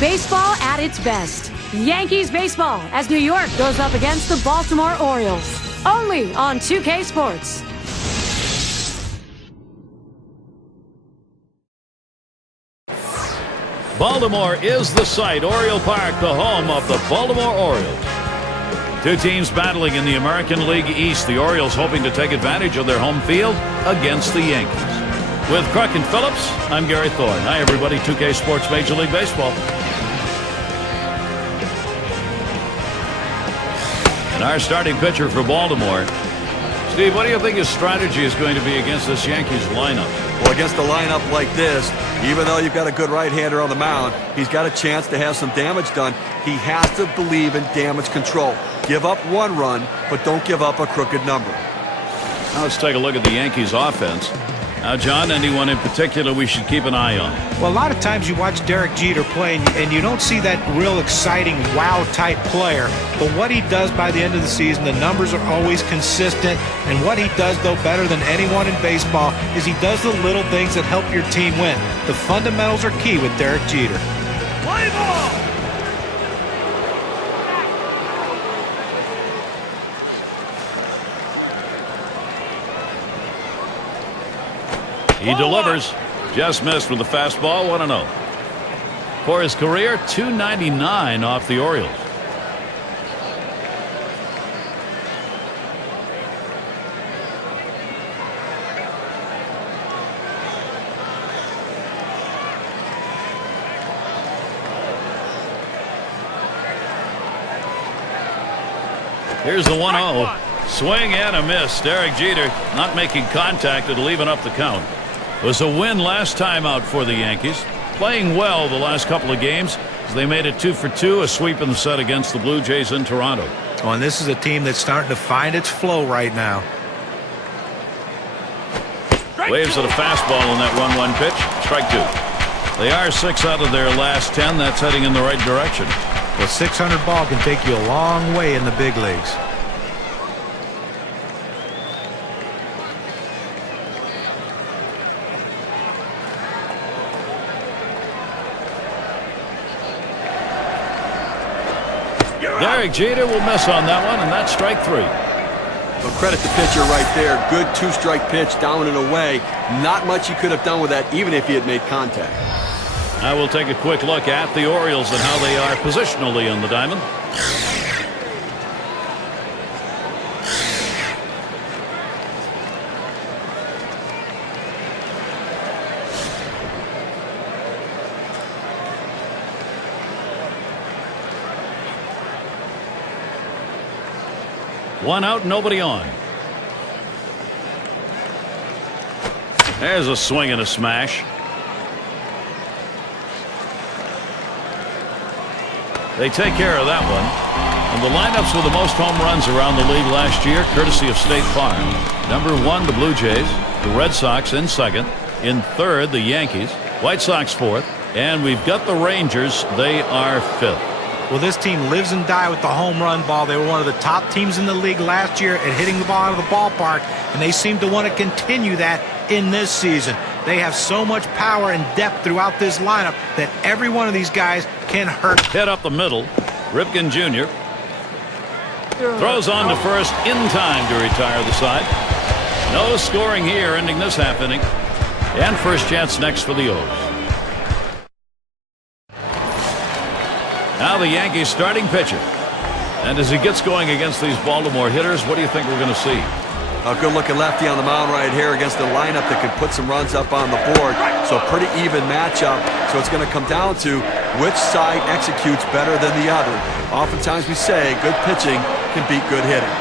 Baseball at its best. Yankees baseball as New York goes up against the Baltimore Orioles. Only on 2K Sports. Baltimore is the site. Oriole Park, the home of the Baltimore Orioles. Two teams battling in the American League East. The Orioles hoping to take advantage of their home field against the Yankees. With Crook and Phillips, I'm Gary Thorne. Hi, everybody. 2K Sports Major League Baseball. And our starting pitcher for Baltimore. Steve, what do you think his strategy is going to be against this Yankees lineup? Well, against a lineup like this, even though you've got a good right-hander on the mound, he's got a chance to have some damage done. He has to believe in damage control. Give up one run, but don't give up a crooked number. Now let's take a look at the Yankees offense. Now, John, anyone in particular we should keep an eye on? Well, a lot of times you watch Derek Jeter play and you don't see that real exciting wow-type player. But what he does by the end of the season, the numbers are always consistent. And what he does, though, better than anyone in baseball is he does the little things that help your team win. The fundamentals are key with Derek Jeter. Play ball! He delivers. Just missed with the fastball. 1-0. For his career, .299 off the Orioles. Here's the 1-0. Swing and a miss. Derek Jeter not making contact and leaving up the count. It was a win last time out for the Yankees. Playing well the last couple of games as they made it 2 for 2, a sweep in the set against the Blue Jays in Toronto. Oh, and this is a team that's starting to find its flow right now. Waves at a fastball on that 1-1 pitch. Strike 2. They are 6 out of their last 10. That's heading in the right direction. Well, 600 ball can take you a long way in the big leagues. Derek Jeter will miss on that one, and that's strike 3. Well, credit the pitcher right there. Good two-strike pitch down and away. Not much he could have done with that, even if he had made contact. I will take a quick look at the Orioles and how they are positionally in the diamond. One out, nobody on. There's a swing and a smash. They take care of that one. And the lineups with the most home runs around the league last year, courtesy of State Farm. Number 1, the Blue Jays. The Red Sox in second. In third, the Yankees. White Sox fourth. And we've got the Rangers. They are fifth. Well, this team lives and dies with the home run ball. They were one of the top teams in the league last year at hitting the ball out of the ballpark, and they seem to want to continue that in this season. They have so much power and depth throughout this lineup that every one of these guys can hurt. Hit up the middle. Ripken Jr. throws on to first in time to retire the side. No scoring here, ending this half inning. And first chance next for the O's. Now the Yankees starting pitcher. And as he gets going against these Baltimore hitters, what do you think we're going to see? A good-looking lefty on the mound right here against a lineup that can put some runs up on the board. So a pretty even matchup. So it's going to come down to which side executes better than the other. Oftentimes we say good pitching can beat good hitting.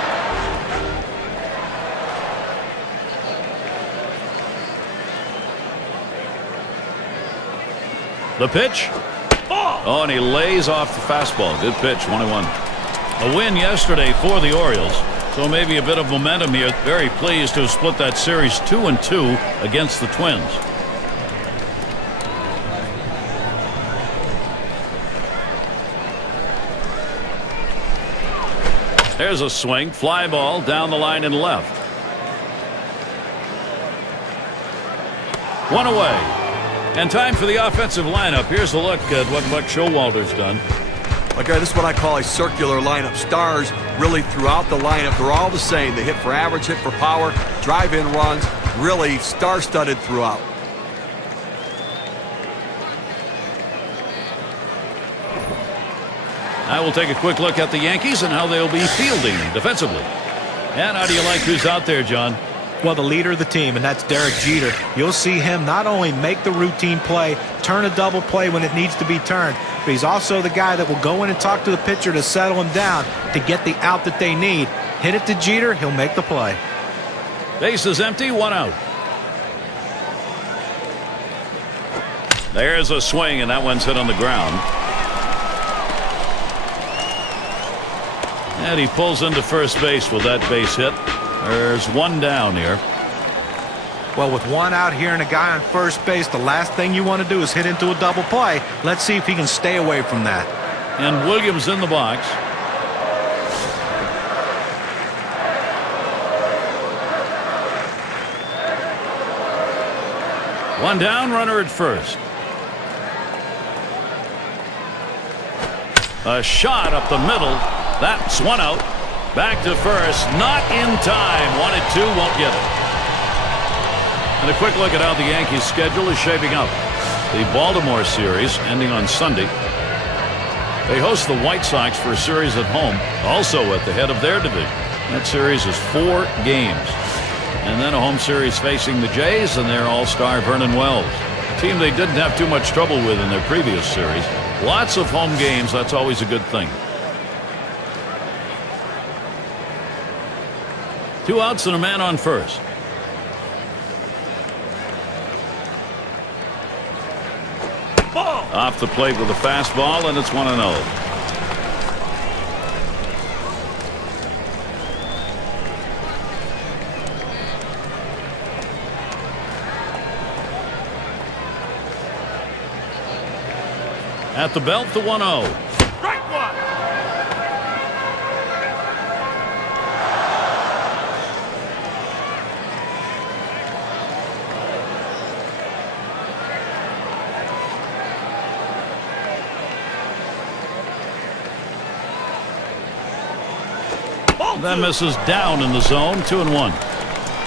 The pitch. Oh, and he lays off the fastball. Good pitch, 1-1. A win yesterday for the Orioles. So maybe a bit of momentum here. Very pleased to have split that series 2-2 against the Twins. There's a swing. Fly ball down the line and left. One away. And time for the offensive lineup. Here's a look at what Buck Showalter's done. Okay, this is what I call a circular lineup. Stars really throughout the lineup. They're all the same. They hit for average, hit for power, drive-in runs. Really star-studded throughout. I will take a quick look at the Yankees and how they'll be fielding defensively. And how do you like who's out there, John? Well, the leader of the team, and that's Derek Jeter. You'll see him not only make the routine play, turn a double play when it needs to be turned, but he's also the guy that will go in and talk to the pitcher to settle him down to get the out that they need. Hit it to Jeter, he'll make the play. Base is empty, 1 out. There's a swing, and that one's hit on the ground. And he pulls into first base with that base hit. There's 1 down here. Well, with 1 out here and a guy on first base, the last thing you want to do is hit into a double play. Let's see if he can stay away from that. And Williams in the box. One down, runner at first. A shot up the middle. That's 1 out. Back to first. Not in time. 1-2. Won't get it. And a quick look at how the Yankees' schedule is shaping up. The Baltimore series ending on Sunday. They host the White Sox for a series at home, also at the head of their division. That series is 4 games. And then a home series facing the Jays and their all-star Vernon Wells. A team they didn't have too much trouble with in their previous series. Lots of home games. That's always a good thing. 2 outs and a man on first. Off the plate with a fastball, and it's 1-0. At the belt, the 1-0. Strike one. That misses down in the zone. 2-1.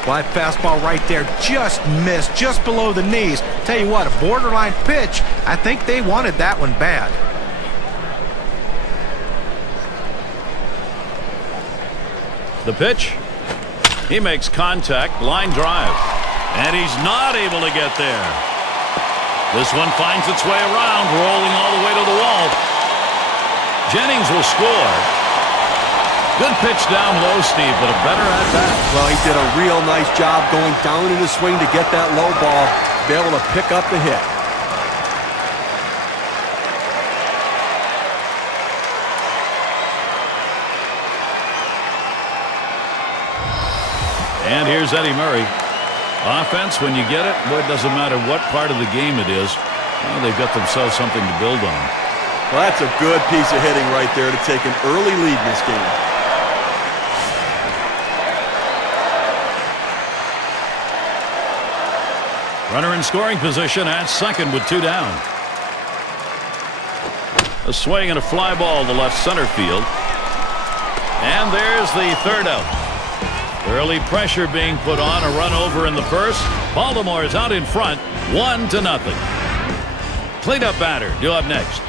Well, that fastball right there just missed, just below the knees. Tell you what, a borderline pitch. I think they wanted that one bad. The pitch. He makes contact. Line drive. And he's not able to get there. This one finds its way around, rolling all the way to the wall. Jennings will score. Good pitch down low, Steve, but a better at bat. Well, he did a real nice job going down in the swing to get that low ball, to be able to pick up the hit. And here's Eddie Murray. Offense, when you get it, boy, it doesn't matter what part of the game it is. Well, they've got themselves something to build on. Well, that's a good piece of hitting right there to take an early lead in this game. Runner in scoring position at second with 2 down. A swing and a fly ball to left center field. And there's the 3rd out. Early pressure being put on, a run over in the first. Baltimore is out in front, 1-0. Cleanup batter due up next.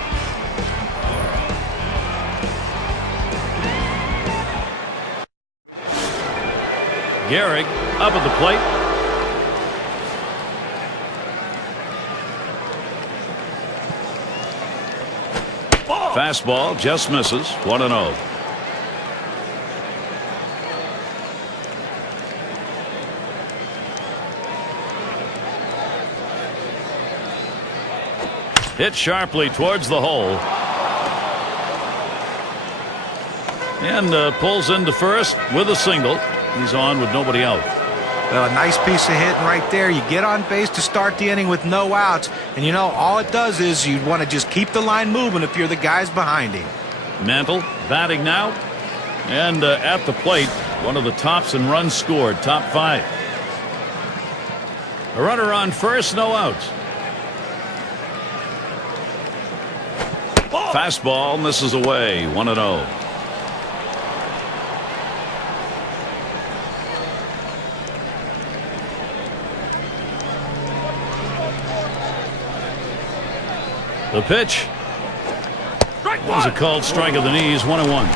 Gehrig up at the plate. Fastball just misses. 1-0. Hit sharply towards the hole. And pulls into first with a single. He's on with nobody out. Well, a nice piece of hitting right there. You get on base to start the inning with no outs. And, you know, all it does is you want to just keep the line moving if you're the guys behind him. Mantle batting now. And at the plate, one of the tops in runs scored, top 5. A runner on first, no outs. Fastball misses away. 1-0. The pitch was a called strike of the knees. 1-1.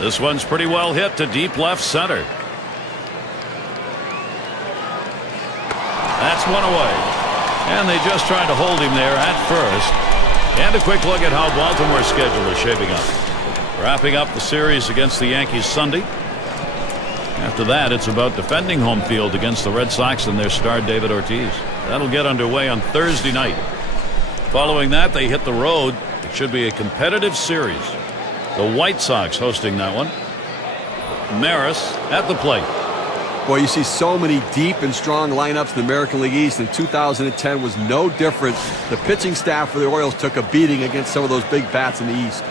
This one's pretty well hit to deep left center. That's one away. And they just tried to hold him there at first. And a quick look at how Baltimore's schedule is shaping up. Wrapping up the series against the Yankees Sunday. After that, it's about defending home field against the Red Sox and their star David Ortiz. That'll get underway on Thursday night. Following that, they hit the road. It should be a competitive series. The White Sox hosting that one. Maris at the plate. Boy, you see so many deep and strong lineups in the American League East, and 2010 was no different. The pitching staff for the Orioles took a beating against some of those big bats in the East.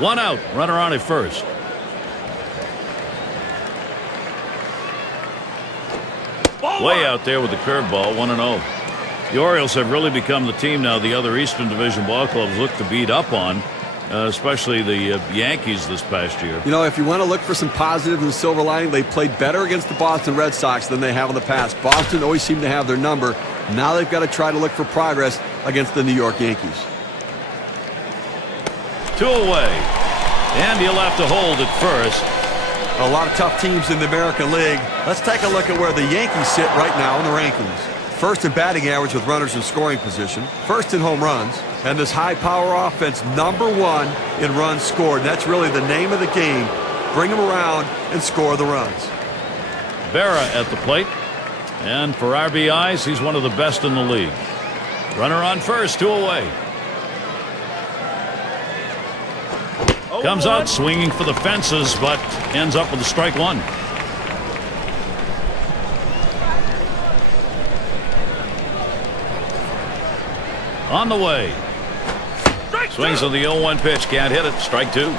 One out, runner on at first. Way out there with the curveball. 1-0. The Orioles have really become the team now the other Eastern Division ball clubs look to beat up on. Especially the Yankees this past year. You know, if you want to look for some positive in the silver lining, they played better against the Boston Red Sox than they have in the past. Boston always seemed to have their number. Now they've got to try to look for progress against the New York Yankees. 2 away. And he'll have to hold at first. A lot of tough teams in the American League. Let's take a look at where the Yankees sit right now in the rankings. First in batting average with runners in scoring position. First in home runs. And this high-power offense, #1 in runs scored. That's really the name of the game. Bring them around and score the runs. Berra at the plate. And for RBIs, he's one of the best in the league. Runner on first, 2 away. Comes out swinging for the fences, but ends up with a strike 1. On the way. Swings on the 0-1 pitch. Can't hit it. Strike 2.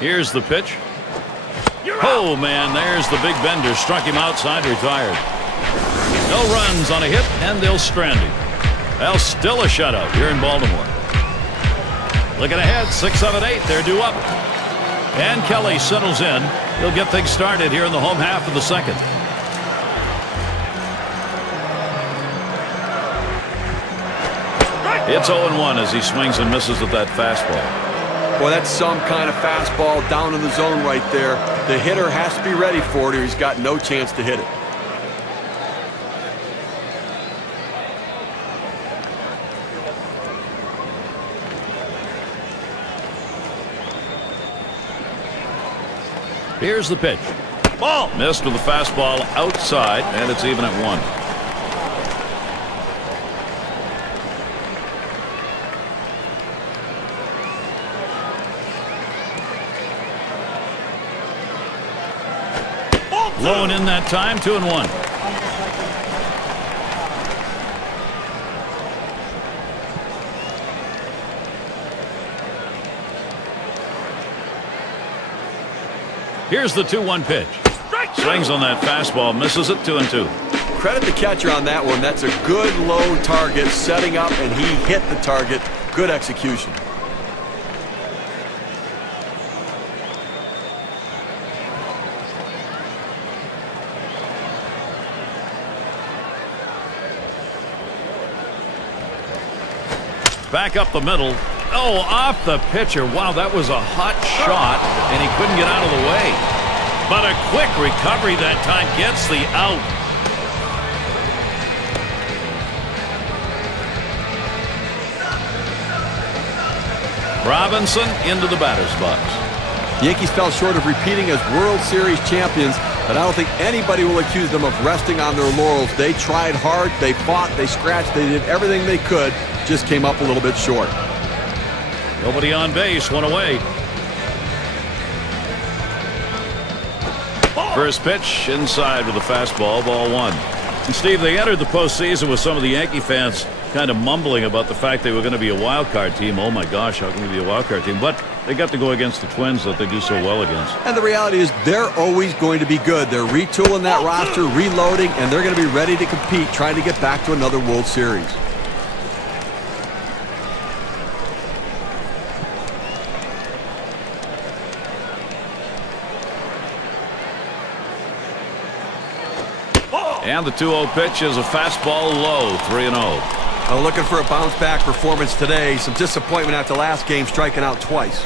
Here's the pitch. Oh, man, there's the big bender. Struck him outside, retired. No runs on a hit, and they'll strand him. Well, still a shutout here in Baltimore. Looking ahead, 6, 7, 8. They're due up. And Kelly settles in. He'll get things started here in the home half of the second. It's 0-1 as he swings and misses at that fastball. Boy, that's some kind of fastball down in the zone right there. The hitter has to be ready for it or he's got no chance to hit it. Here's the pitch. Ball. Missed with the fastball outside, and it's even at 1. Low and in that time, 2-1. Here's the 2-1 pitch. Swings on that fastball, misses it. 2-2. Credit the catcher on that one. That's a good low target, setting up, and he hit the target. Good execution. Back up the middle. Oh, off the pitcher. Wow, that was a hot shot, and he couldn't get out of the way. But a quick recovery that time gets the out. Robinson into the batter's box. The Yankees fell short of repeating as World Series champions, but I don't think anybody will accuse them of resting on their laurels. They tried hard, they fought, they scratched, they did everything they could, just came up a little bit short. Nobody on base, 1 away. First pitch inside with a fastball, ball one. And Steve, they entered the postseason with some of the Yankee fans kind of mumbling about the fact they were going to be a wild card team. Oh my gosh, how can we be a wild card team? But they got to go against the Twins that they do so well against. And the reality is they're always going to be good. They're retooling that roster, reloading, and they're going to be ready to compete, trying to get back to another World Series. And the 2-0 pitch is a fastball low, 3-0. Looking for a bounce-back performance today. Some disappointment after last game, striking out twice.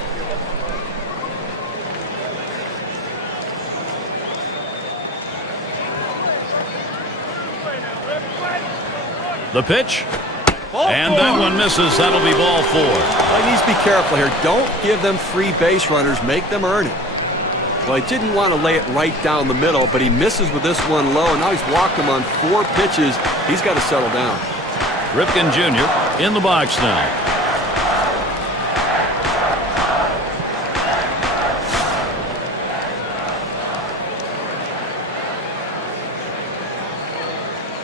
The pitch. And that one misses. That'll be ball four. He needs to be careful here. Don't give them free base runners. Make them earn it. Well, he didn't want to lay it right down the middle, but he misses with this one low. Now he's walked him on 4 pitches. He's got to settle down. Ripken Jr. in the box now.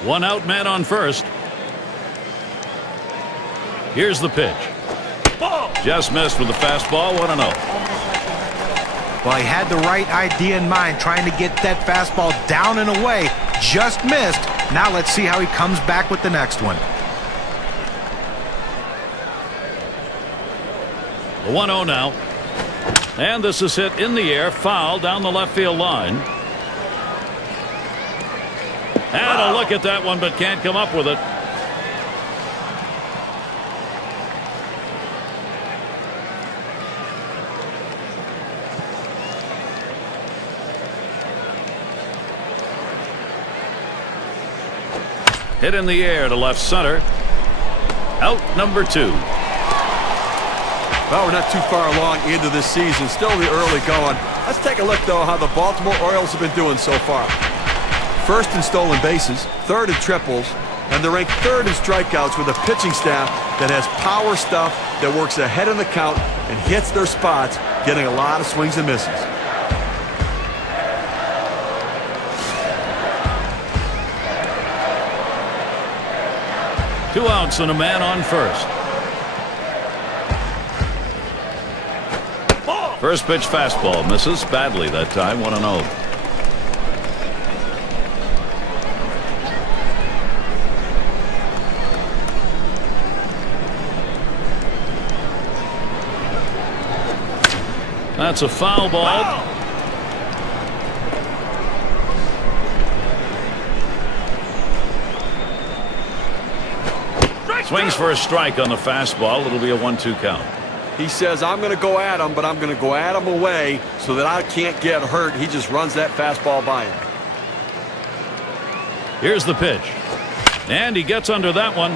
One out, man on first. Here's the pitch. Just missed with the fastball, 1-0. Well, he had the right idea in mind, trying to get that fastball down and away. Just missed. Now let's see how he comes back with the next one. The 1-0 now. And this is hit in the air, foul down the left field line. And a look at that one, but can't come up with it. Hit in the air to left center. Out number 2. Well, we're not too far along into this season. Still the early going. Let's take a look, though, how the Baltimore Orioles have been doing so far. First in stolen bases, third in triples, and they're ranked third in strikeouts with a pitching staff that has power stuff that works ahead in the count and hits their spots, getting a lot of swings and misses. Two outs and a man on first. First pitch fastball misses badly that time, 1-0. That's a foul ball. Swings for a strike on the fastball. It'll be a 1-2 count. He says, I'm going to go at him, but I'm going to go at him away so that I can't get hurt. He just runs that fastball by him. Here's the pitch. And he gets under that one.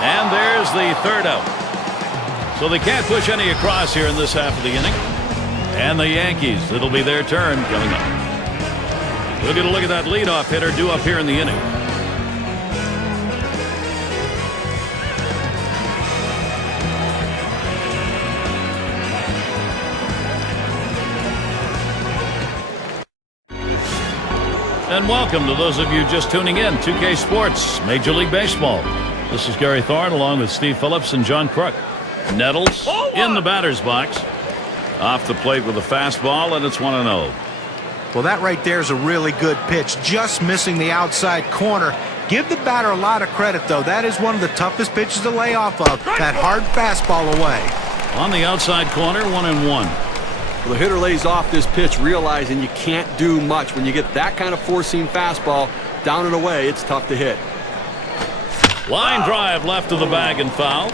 And there's the third out. So they can't push any across here in this half of the inning. And the Yankees, it'll be their turn coming up. We'll get a look at that leadoff hitter due up here in the inning. And welcome to those of you just tuning in. 2K Sports, Major League Baseball. This is Gary Thorne along with Steve Phillips and John Crook. Nettles in the batter's box. Off the plate with a fastball, and it's 1-0. Well, that right there is a really good pitch, just missing the outside corner. Give the batter a lot of credit, though. That is one of the toughest pitches to lay off of, that hard fastball away. On the outside corner, 1-1. Well, the hitter lays off this pitch, realizing you can't do much. When you get that kind of four-seam fastball down and away, it's tough to hit. Line drive left of the bag and foul.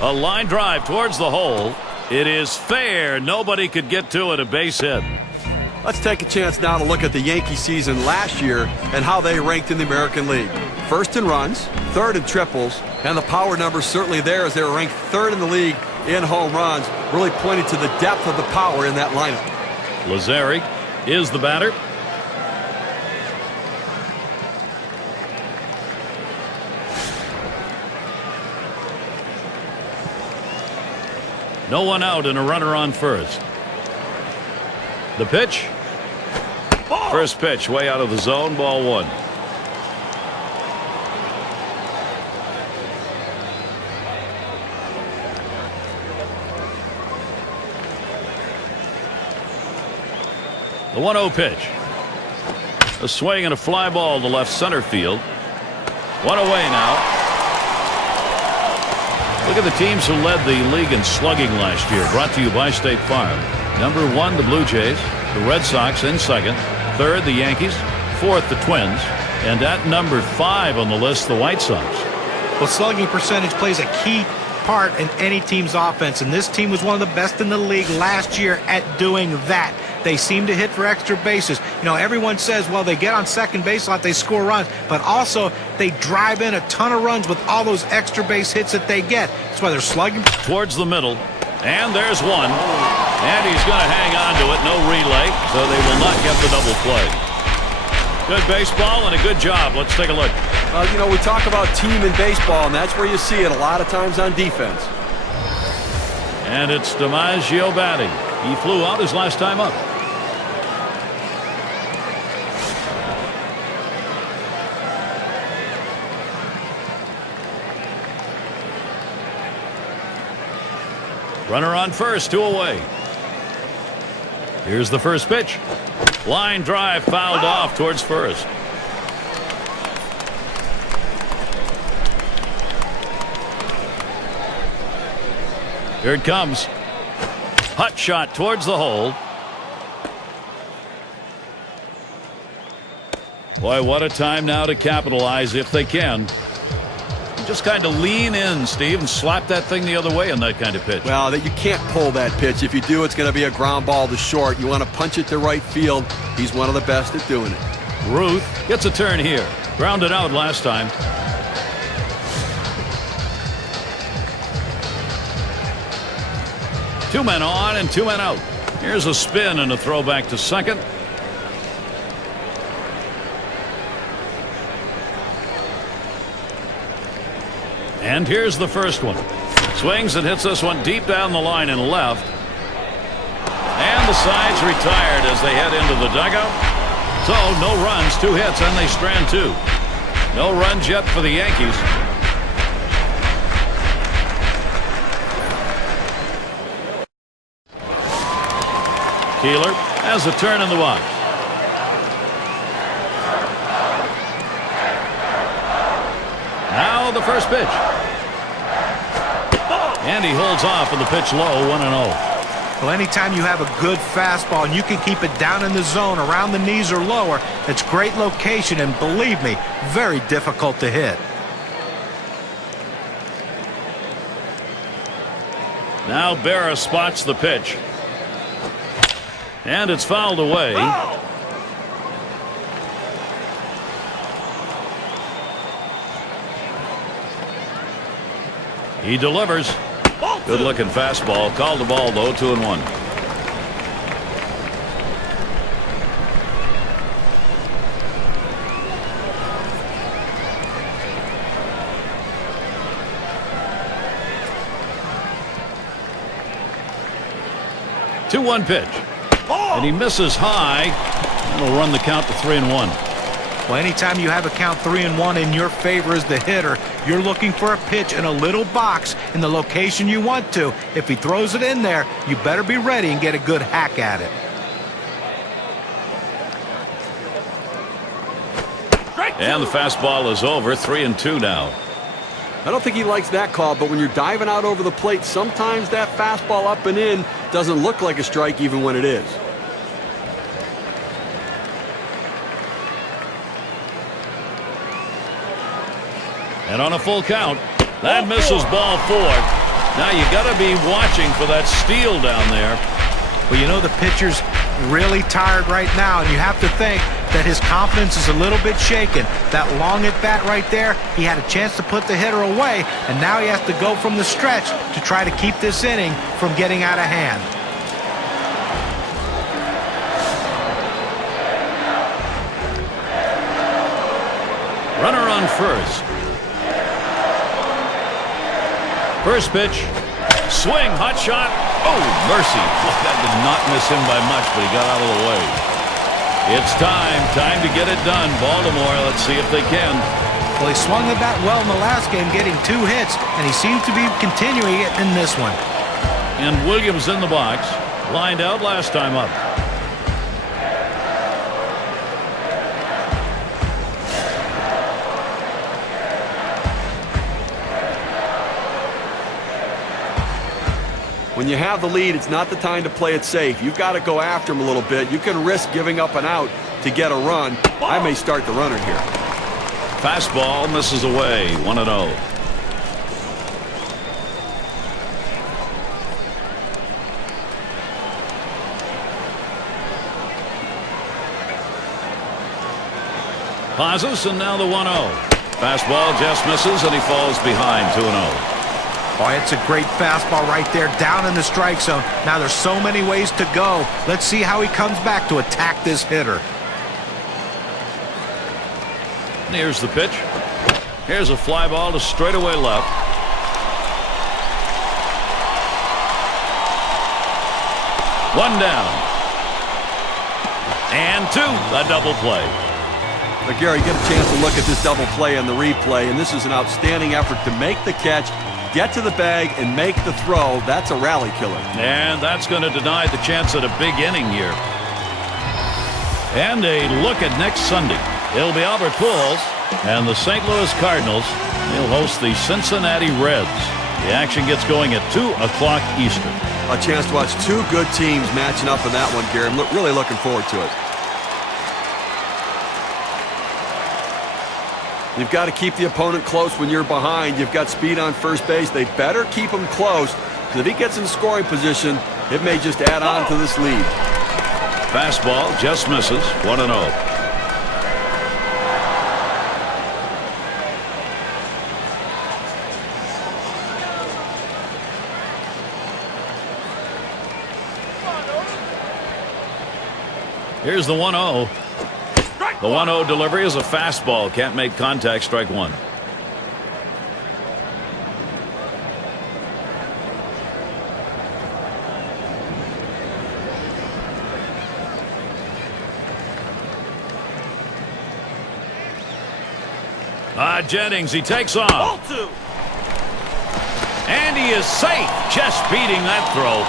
A line drive towards the hole. It is fair. Nobody could get to it. A base hit. Let's take a chance now to look at the Yankee season last year and how they ranked in the American League. First in runs, third in triples, and the power numbers certainly there as they were ranked third in the league in home runs, really pointing to the depth of the power in that lineup. Lazari is the batter. No one out and a runner on first. The pitch. First pitch way out of the zone. Ball 1. The 1-0 pitch. A swing and a fly ball to left center field. One away now. Look at the teams who led the league in slugging last year. Brought to you by State Farm. Number 1, the Blue Jays. The Red Sox in second. Third, the Yankees. Fourth, the Twins. And at number 5 on the list, the White Sox. Well, slugging percentage plays a key part in any team's offense, and this team was one of the best in the league last year at doing that. They seem to hit for extra bases. You know, everyone says, well, they get on second base a lot, they score runs, but also they drive in a ton of runs with all those extra base hits that they get. That's why they're slugging. Towards the middle, and there's one. And he's going to hang on to it. No relay, so they will not get the double play. Good baseball and a good job. Let's take a look. You know, we talk about team in baseball, and that's where you see it a lot of times on defense. And it's DiMaggio batting. He flew out his last time up. Runner on first, 2 away. Here's the first pitch. Line drive fouled off towards first. Here it comes. Hot shot towards the hole. Boy, what a time now to capitalize if they can. Just kind of lean in, Steve, and slap that thing the other way on that kind of pitch. Well, you can't pull that pitch. If you do, it's going to be a ground ball to short. You want to punch it to right field. He's one of the best at doing it. Ruth gets a turn here. Grounded out last time. Two men on and 2 men out. Here's a spin and a throw back to second. And here's the first one. Swings and hits this one deep down the line and left. And the side's retired as they head into the dugout. So no runs, 2 hits, and they strand 2. No runs yet for the Yankees. Keeler has a turn in the box. Now the first pitch. And he holds off with the pitch low, 1-0. Well, anytime you have a good fastball and you can keep it down in the zone around the knees or lower, it's great location and, believe me, very difficult to hit. Now Berra spots the pitch. And it's fouled away. He delivers. Good looking fastball. Called the ball though, 2-1. Two-one pitch. And he misses high. That'll run the count to 3-1. Well, anytime you have a count 3-1 in your favor as the hitter, you're looking for a pitch in a little box in the location you want to. If he throws it in there, you better be ready and get a good hack at it. And the fastball is over. 3-2 now. I don't think he likes that call, but when you're diving out over the plate, sometimes that fastball up and in doesn't look like a strike even when it is. And on a full count, that misses ball 4. Now you got to be watching for that steal down there. Well, you know the pitcher's really tired right now, and you have to think that his confidence is a little bit shaken. That long at bat right there, he had a chance to put the hitter away, and now he has to go from the stretch to try to keep this inning from getting out of hand. Runner on first. First pitch. Swing, hot shot. Oh, mercy. That did not miss him by much, but he got out of the way. It's time to get it done. Baltimore, let's see if they can. Well, he swung the bat well in the last game, getting 2 hits, and he seems to be continuing it in this one. And Williams in the box. Lined out last time up. When you have the lead, it's not the time to play it safe. You've got to go after him a little bit. You can risk giving up an out to get a run. I may start the runner here. Fastball misses away. 1-0. Pauses, and now the 1-0. Fastball just misses, and he falls behind. 2-0. Oh, it's a great fastball right there, down in the strike zone. Now there's so many ways to go. Let's see how he comes back to attack this hitter. And here's the pitch. Here's a fly ball to straightaway left. One down. And 2. A double play. But Gary, get a chance to look at this double play on the replay, and this is an outstanding effort to make the catch, get to the bag, and make the throw. That's a rally killer. And that's going to deny the chance at a big inning here. And a look at next Sunday. It'll be Albert Pujols and the St. Louis Cardinals. They'll host the Cincinnati Reds. The action gets going at 2 o'clock Eastern. A chance to watch 2 good teams matching up in that one, Gary. I'm really looking forward to it. You've got to keep the opponent close when you're behind. You've got speed on first base. They better keep him close, because if he gets in scoring position, it may just add on to this lead. Fastball just misses. 1-0. Here's the 1-0. The 1-0 delivery is a fastball. Can't make contact. Strike 1. Jennings, he takes off. And he is safe. Just beating that throw.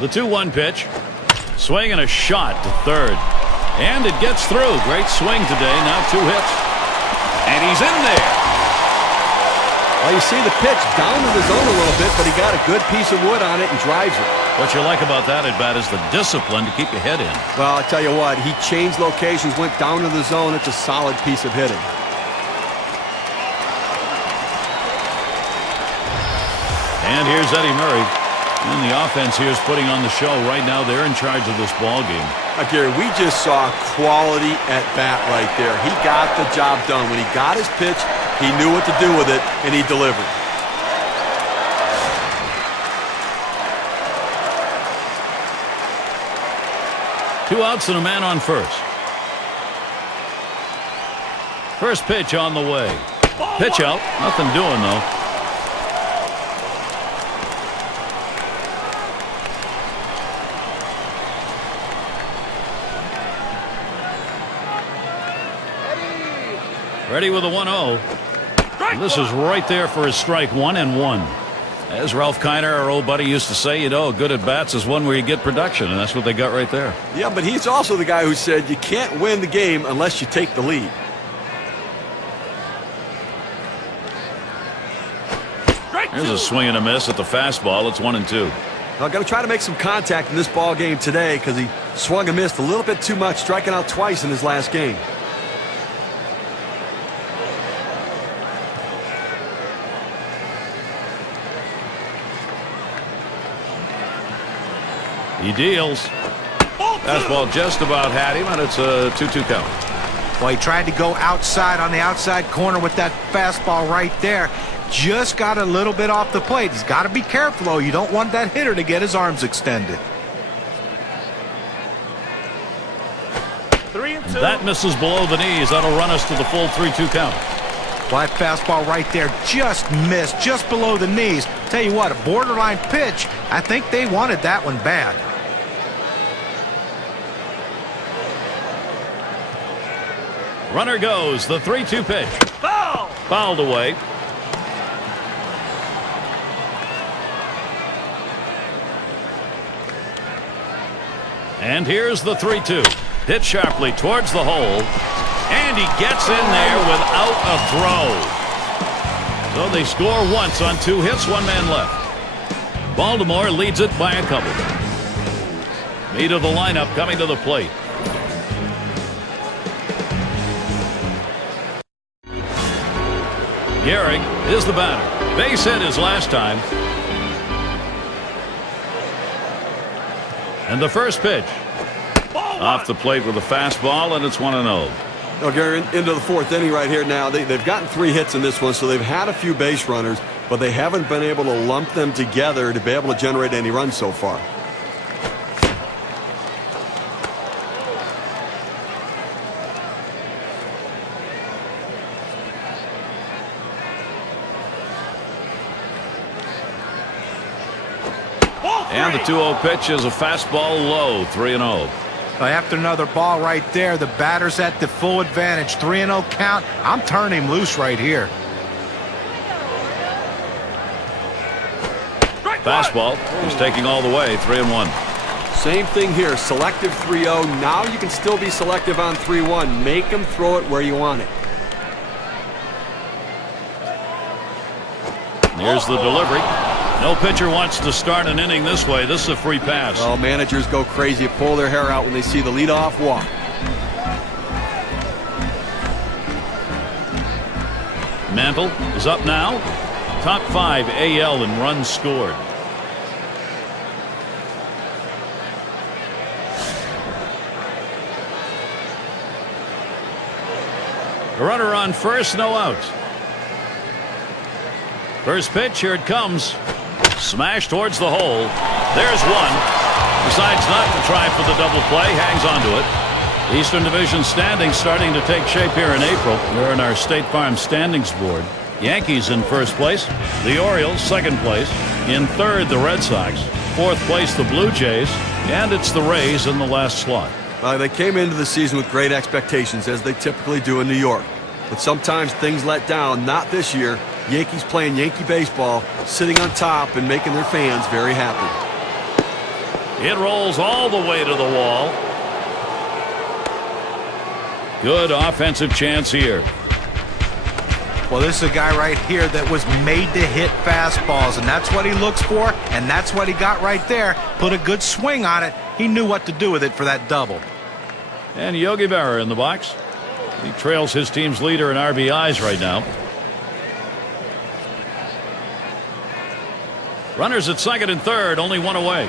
The 2-1 pitch. Swing and a shot to third. And it gets through. Great swing today. Now 2 hits. And he's in there. Well, you see the pitch down in the zone a little bit, but he got a good piece of wood on it and drives it. What you like about that at bat is the discipline to keep your head in. Well, I tell you what, he changed locations, went down to the zone. It's a solid piece of hitting. And here's Eddie Murray. And the offense here is putting on the show. Right now, they're in charge of this ball game. Gary, we just saw quality at bat right there. He got the job done. When he got his pitch, he knew what to do with it, and he delivered. Two outs and a man on first. First pitch on the way. Pitch out. Nothing doing, though. Ready with a 1-0. This is right there for his strike. 1-1. As Ralph Kiner, our old buddy, used to say, you know, good at bats is one where you get production, and that's what they got right there. Yeah, but he's also the guy who said you can't win the game unless you take the lead. There's a swing and a miss at the fastball. It's 1-2. Now, going to try to make some contact in this ball game today because he swung and missed a little bit too much, striking out twice in his last game. He deals. Fastball just about had him, and it's a 2-2 count. Well, he tried to go outside on the outside corner with that fastball right there. Just got a little bit off the plate. He's got to be careful, though. You don't want that hitter to get his arms extended. 3-2. That misses below the knees. That'll run us to the full 3-2 count. Well, that fastball right there just missed, just below the knees. Tell you what, a borderline pitch. I think they wanted that one bad. Runner goes. The 3-2 pitch. Foul. Fouled away. And here's the 3-2. Hit sharply towards the hole. And he gets in there without a throw. So they score once on 2 hits, 1 man left. Baltimore leads it by a couple. Meat of the lineup coming to the plate. Gehrig is the batter. Base hit his last time. And the first pitch. Off the plate with a fastball, and it's 1-0. Now, Gary, into the 4th inning right here now. They've gotten 3 hits in this one, so they've had a few base runners, but they haven't been able to lump them together to be able to generate any runs so far. And the 2-0 pitch is a fastball low, 3-0. After another ball right there, the batter's at the full advantage. 3-0 count. I'm turning him loose right here. Fastball. He's taking all the way, 3-1. Same thing here. Selective 3-0. Now you can still be selective on 3-1. Make him throw it where you want it. Here's the delivery. No pitcher wants to start an inning this way. This is a free pass. Oh, managers go crazy, pull their hair out when they see the leadoff walk. Mantle is up now. Top 5 AL in runs scored. A runner on first, no outs. First pitch, here it comes. Smash towards the hole. There's one. Decides not to try for the double play. Hangs onto it. Eastern Division standings starting to take shape here in April. We're in our State Farm standings board. Yankees in first place. The Orioles second place. In third, the Red Sox. Fourth place, the Blue Jays. And it's the Rays in the last slot. They came into the season with great expectations, as they typically do in New York. But sometimes things let down. Not this year. Yankees playing Yankee baseball, sitting on top and making their fans very happy. It rolls all the way to the wall. Good offensive chance here. Well, this is a guy right here that was made to hit fastballs, and that's what he looks for, and that's what he got right there. Put a good swing on it. He knew what to do with it for that double. And Yogi Berra in the box. He trails his team's leader in RBIs right now. Runners at second and third, only 1 away.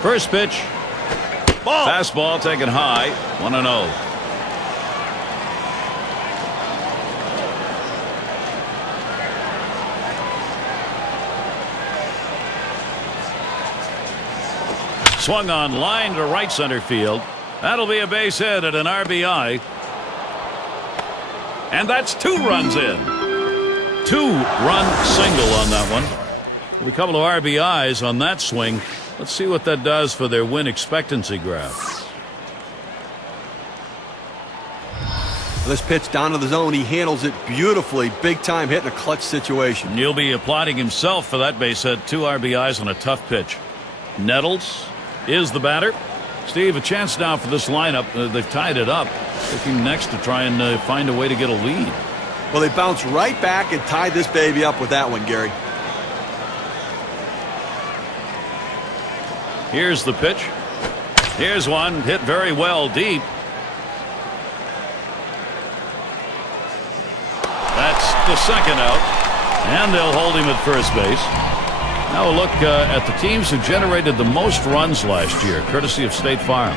First pitch. Ball. Fastball taken high, 1-0. Swung on line to right center field. That'll be a base hit at an RBI. And that's 2 runs in. 2-run single on that one. With a couple of RBIs on that swing. Let's see what that does for their win expectancy graph. This pitch down to the zone, he handles it beautifully. Big time hit in a clutch situation. He'll be applauding himself for that base hit. 2 RBIs on a tough pitch. Nettles is the batter. Steve, a chance now for this lineup. They've tied it up. Looking next to try and find a way to get a lead. Well, they bounced right back and tied this baby up with that one, Gary. Here's the pitch. Here's one hit very well deep. That's the second out. And they'll hold him at first base. Now a look at the teams who generated the most runs last year, courtesy of State Farm.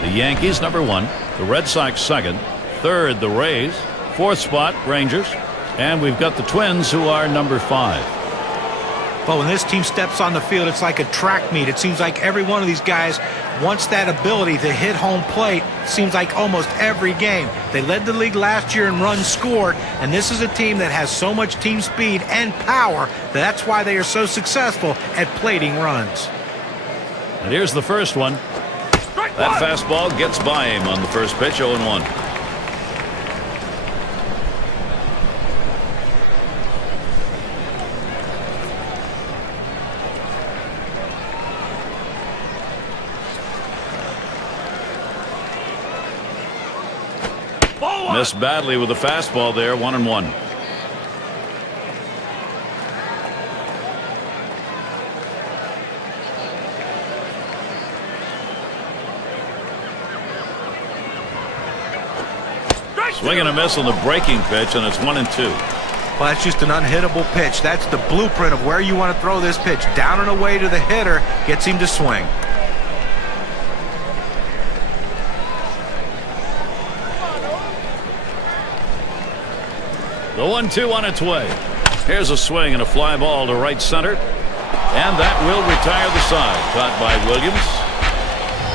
The Yankees, number 1. The Red Sox, 2nd. 3rd, the Rays. 4th spot, Rangers. And we've got the Twins, who are number 5. But when this team steps on the field, it's like a track meet. It seems like every one of these guys wants that ability to hit home plate. Seems like almost every game. They led the league last year in runs scored, and this is a team that has so much team speed and power that's why they are so successful at plating runs. And here's the first one. That fastball gets by him on the first pitch, 0-1. Missed badly with the fastball there, 1-1. Swing and a miss on the breaking pitch, and it's 1-2. Well, that's just an unhittable pitch. That's the blueprint of where you want to throw this pitch. Down and away to the hitter, gets him to swing. The 1-2 on its way. Here's a swing and a fly ball to right center. And that will retire the side. Caught by Williams.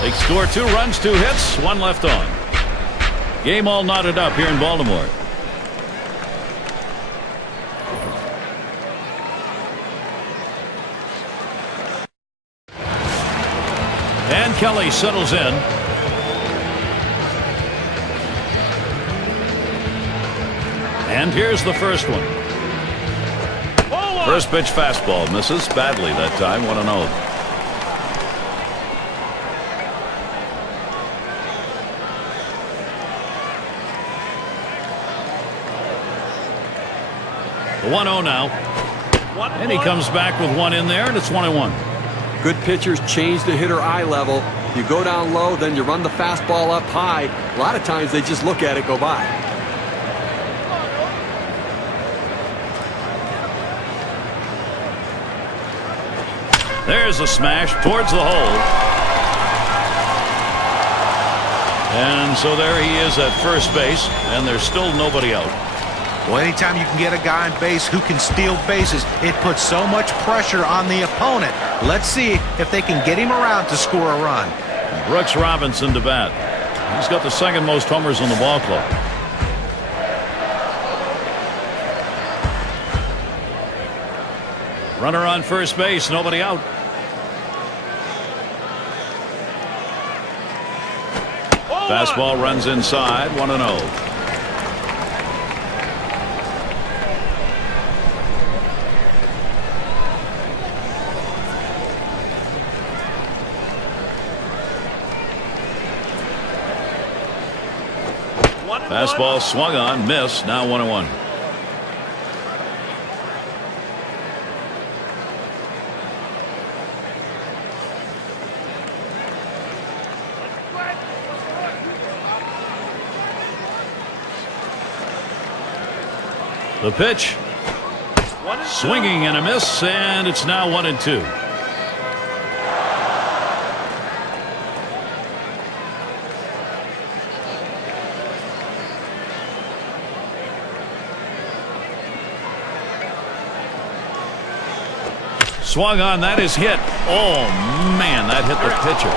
They score 2 runs, 2 hits, 1 left on. Game all knotted up here in Baltimore. And Kelly settles in. And here's the first one. First pitch fastball misses badly that time, 1-0. The 1-0 now. And he comes back with 1 in there, and it's 1-1. Good pitchers change the hitter eye level. You go down low, then you run the fastball up high. A lot of times they just look at it go by. There's a smash towards the hole. And so there he is at first base, and there's still nobody out. Well, anytime you can get a guy on base who can steal bases, it puts so much pressure on the opponent. Let's see if they can get him around to score a run. Brooks Robinson to bat. He's got the 2nd most homers in the ball club. Runner on first base, nobody out. Fastball runs inside, 1-0. Fastball swung on, missed, now 1-1. The pitch. Swinging and a miss, and it's now 1-2. Swung on, that is hit. Oh, man, that hit the pitcher.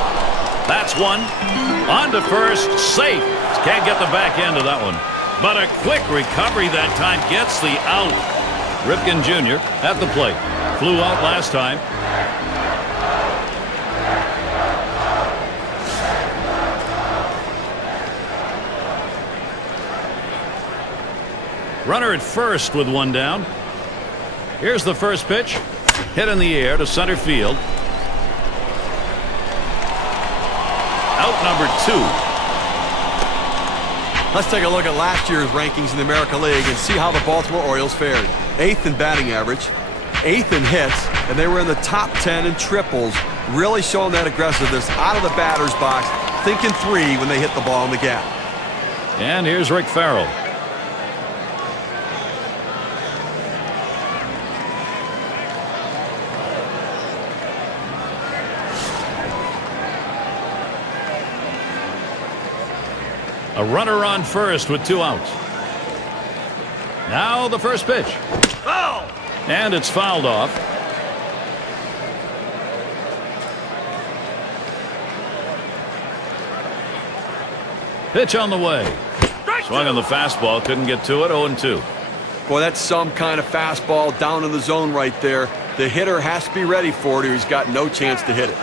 That's one. On to first, safe. Can't get the back end of that one. But a quick recovery that time gets the out. Ripken Jr. at the plate. Flew out last time. Runner at first with 1 down. Here's the first pitch. Hit in the air to center field. Out number 2. Let's take a look at last year's rankings in the American League and see how the Baltimore Orioles fared. 8th in batting average, 8th in hits, and they were in the top 10 in triples, really showing that aggressiveness out of the batter's box, thinking 3 when they hit the ball in the gap. And here's Rick Farrell. A runner on first with 2 outs. Now the first pitch. Foul! And it's fouled off. Pitch on the way. Swung on the fastball, couldn't get to it. 0-2. Boy, that's some kind of fastball down in the zone right there. The hitter has to be ready for it or he's got no chance to hit it.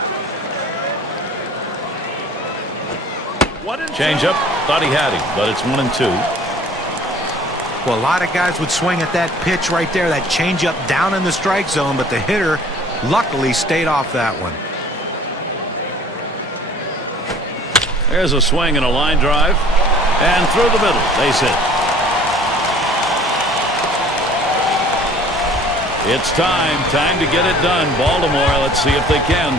Change up. Thought he had him, but it's 1-2. Well, a lot of guys would swing at that pitch right there, that changeup down in the strike zone, but the hitter luckily stayed off that one. There's a swing and a line drive. And through the middle. Base hit. It's time to get it done. Baltimore, let's see if they can.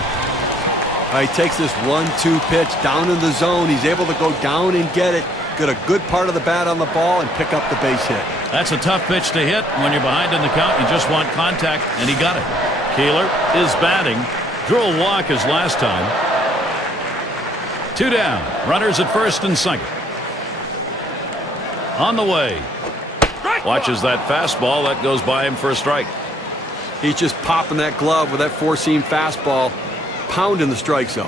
He takes this 1-2 pitch down in the zone. He's able to go down and get it. Get a good part of the bat on the ball and pick up the base hit. That's a tough pitch to hit. When you're behind in the count, you just want contact, and he got it. Keeler is batting. Drew a walk his last time. 2 down. Runners at first and second. On the way. Watches that fastball. That goes by him for a strike. He's just popping that glove with that four-seam fastball, pounding the strike zone.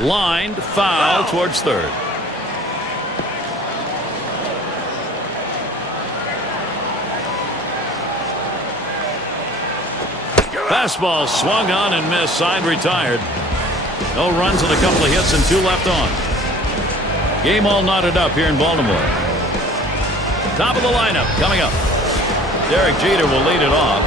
Lined foul towards third. Fastball swung on and missed. Side retired. No runs and a couple of hits and 2 left on. Game all knotted up here in Baltimore. Top of the lineup coming up. Derek Jeter will lead it off.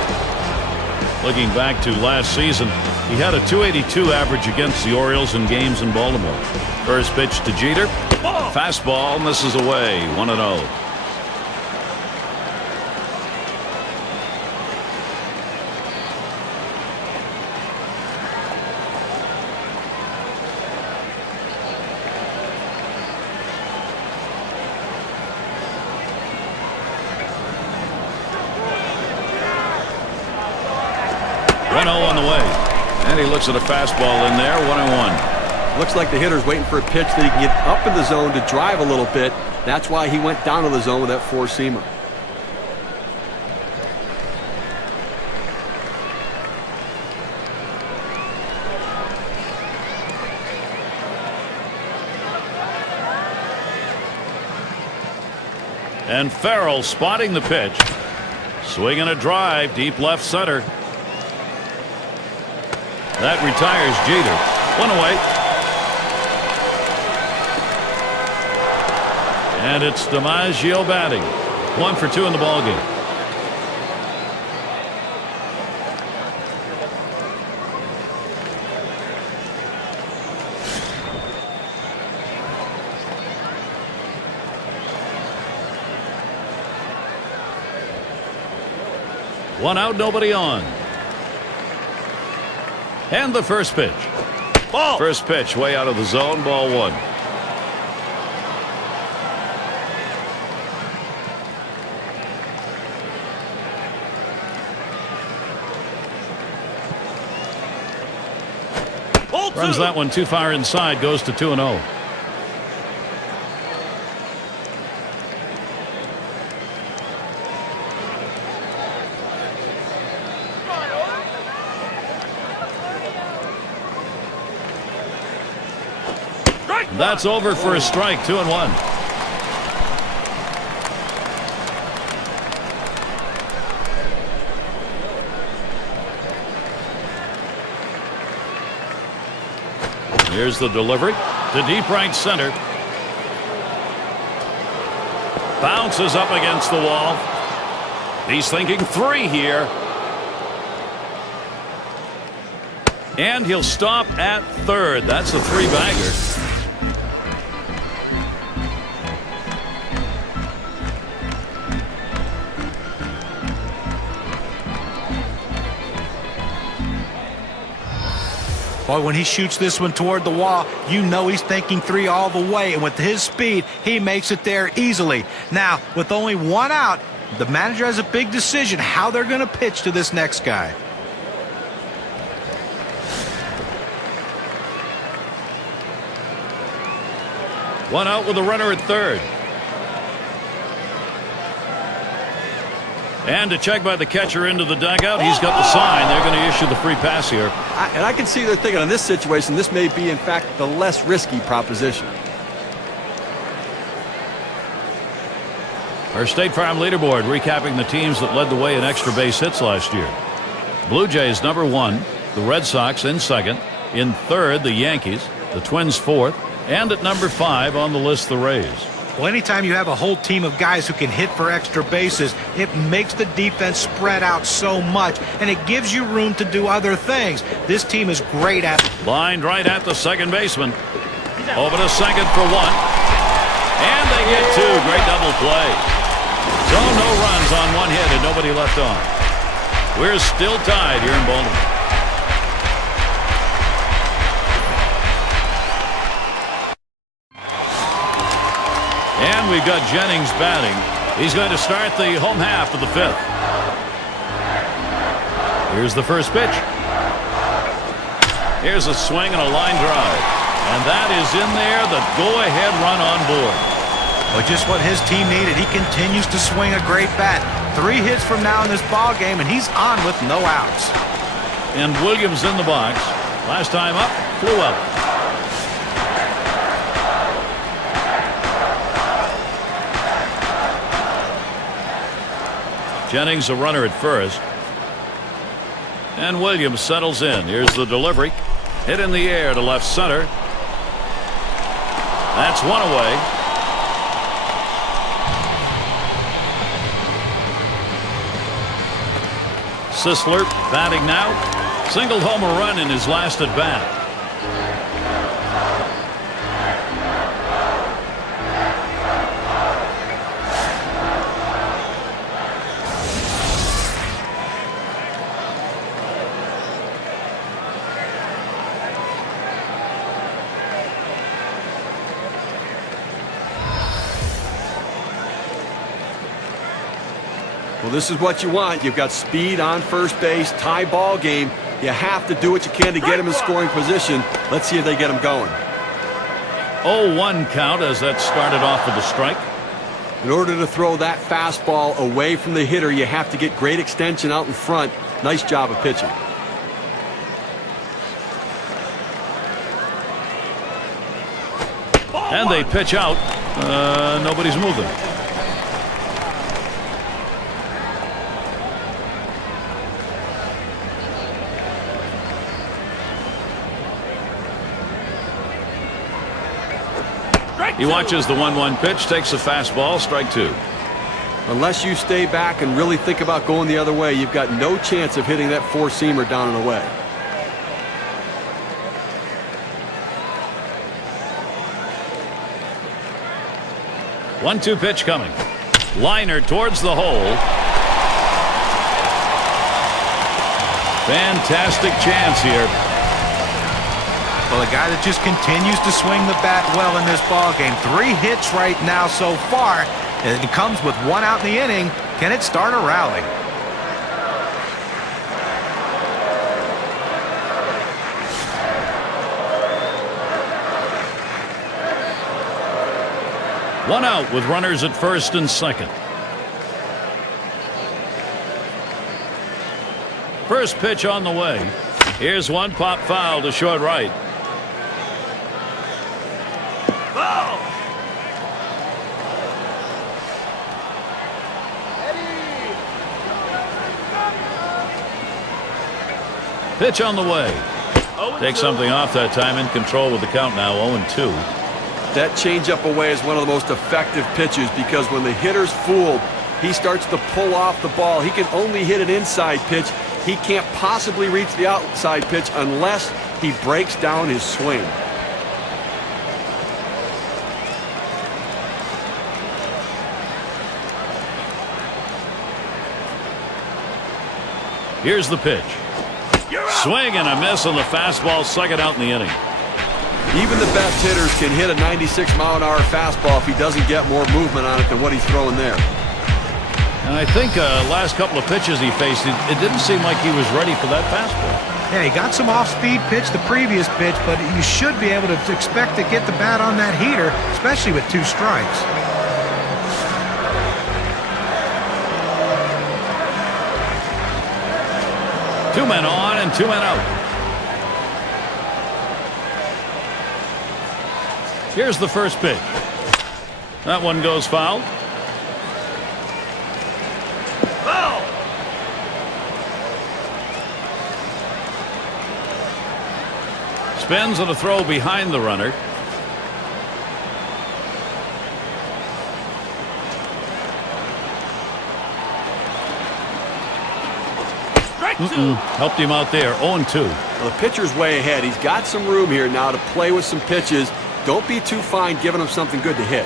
Looking back to last season, he had a .282 average against the Orioles in games in Baltimore. First pitch to Jeter. Fastball misses away. 1-0. On the way. And he looks at a fastball in there. 1-1. Looks like the hitter's waiting for a pitch that he can get up in the zone to drive a little bit. That's why he went down to the zone with that four-seamer. And Farrell spotting the pitch. Swinging a drive deep left center. That retires Jeter. 1 away. And it's DiMaggio batting. 1 for 2 in the ballgame. One out, nobody on. And the first pitch. Ball. First pitch way out of the zone. Ball 1. Runs that one too far inside. Goes to 2-0. That's over for a strike. 2-1. Here's the delivery to deep right center. Bounces up against the wall. He's thinking 3 here. And he'll stop at third. That's a 3-bagger. Boy, when he shoots this one toward the wall, you know he's thinking 3 all the way. And with his speed, he makes it there easily. Now, with only 1 out, The manager has a big decision how they're going to pitch to this next guy. One out with a runner at third. And to check by the catcher into the dugout, he's got the sign. They're going to issue the free pass here. And I can see they're thinking in this situation, this may be, in fact, the less risky proposition. Our State Farm leaderboard recapping the teams that led the way in extra base hits last year. Blue Jays #1, the Red Sox in second, in third the Yankees, the Twins fourth, and at number 5 on the list the Rays. Well, anytime you have a whole team of guys who can hit for extra bases, it makes the defense spread out so much, and it gives you room to do other things. This team is great at it. Lined right at the second baseman. Over to second for one. And they get 2. Great double play. So no runs on one hit and nobody left on. We're still tied here in Baltimore. And we've got Jennings batting. He's going to start the home half of the 5th. Here's the first pitch. Here's a swing and a line drive. And that is in there, the go-ahead run on board. Well, just what his team needed. He continues to swing a great bat. 3 hits from now in this ball game, and he's on with no outs. And Williams in the box. Last time up, flew out. Jennings a runner at first. And Williams settles in. Here's the delivery. Hit in the air to left center. That's one away. Sisler batting now. Singled home a run in his last at bat. Well, this is what you want. You've got speed on first base, tie ball game. You have to do what you can to get him in scoring position. Let's see if they get him going. 0-1 count as that started off with a strike. In order to throw that fastball away from the hitter, you have to get great extension out in front. Nice job of pitching. And they pitch out. Nobody's moving. He watches the 1-1 pitch, takes a fastball, strike 2. Unless you stay back and really think about going the other way, you've got no chance of hitting that four-seamer down and away. One-two pitch coming. Liner towards the hole. Fantastic chance here. Well, a guy that just continues to swing the bat well in this ball game. 3 hits right now so far. It comes with 1 out in the inning. Can it start a rally? One out with runners at first and second. First pitch on the way. Here's one pop foul to short right. Pitch on the way. Take something off that time. In control with the count now, 0-2. That changeup away is one of the most effective pitches because when the hitter's fooled, he starts to pull off the ball. He can only hit an inside pitch. He can't possibly reach the outside pitch unless he breaks down his swing. Here's the pitch. Swing and a miss on the fastball, second out in the inning. Even the best hitters can hit a 96-mile-an-hour fastball if he doesn't get more movement on it than what he's throwing there. And I think last couple of pitches he faced, it didn't seem like he was ready for that fastball. Yeah, he got some off-speed pitch the previous pitch, but you should be able to expect to get the bat on that heater, especially with 2 strikes. Two men on and 2 men out. Here's the first pitch. That one goes foul. Spins on a throw behind the runner. Helped him out there. 0-2. Well, the pitcher's way ahead. He's got some room here now to play with some pitches. Don't be too fine giving him something good to hit.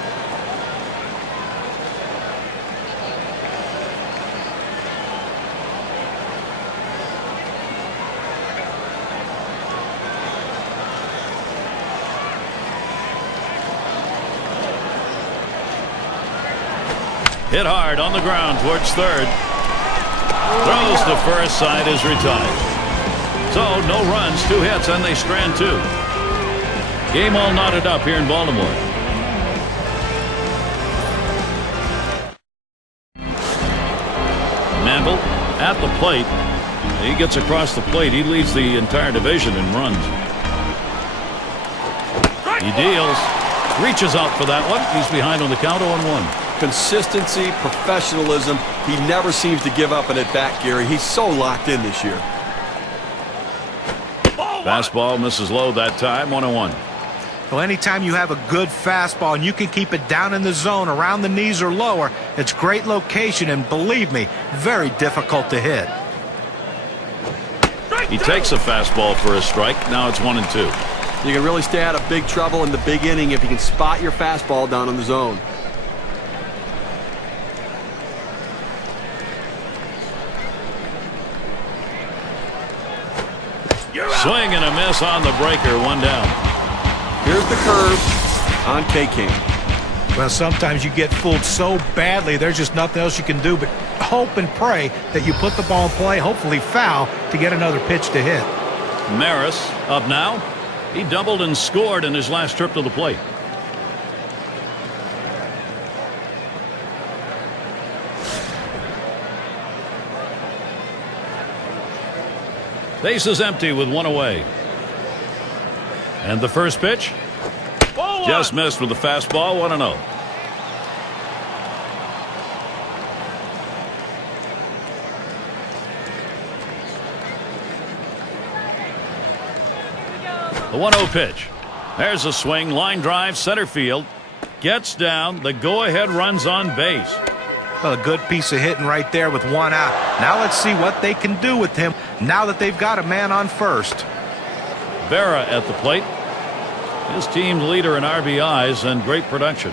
Hit hard on the ground towards third. Throws to first, side is retired. So no runs, 2 hits, and they strand 2. Game all knotted up here in Baltimore. Mantle at the plate. He gets across the plate. He leads the entire division in runs. He deals. Reaches out for that one. He's behind on the count, 0-1. Consistency, professionalism. He never seems to give up an at-bat, Gary. He's so locked in this year. Fastball misses low that time, 1-1. Well, anytime you have a good fastball and you can keep it down in the zone around the knees or lower, it's great location and, believe me, very difficult to hit. He takes a fastball for a strike. Now it's 1-2. You can really stay out of big trouble in the big inning if you can spot your fastball down in the zone. Swing and a miss on the breaker, 1 down. Here's the curve on K-King. Well, sometimes you get fooled so badly, there's just nothing else you can do but hope and pray that you put the ball in play, hopefully foul, to get another pitch to hit. Maris up now. He doubled and scored in his last trip to the plate. Base is empty with 1 away. And the first pitch just missed with the fastball, 1-0. The 1-0 pitch. There's a swing, line drive, center field. Gets down. The go-ahead runs on base. Well, a good piece of hitting right there with 1 out. Now let's see what they can do with him now that they've got a man on first. Berra at the plate. His team's leader in RBIs and great production.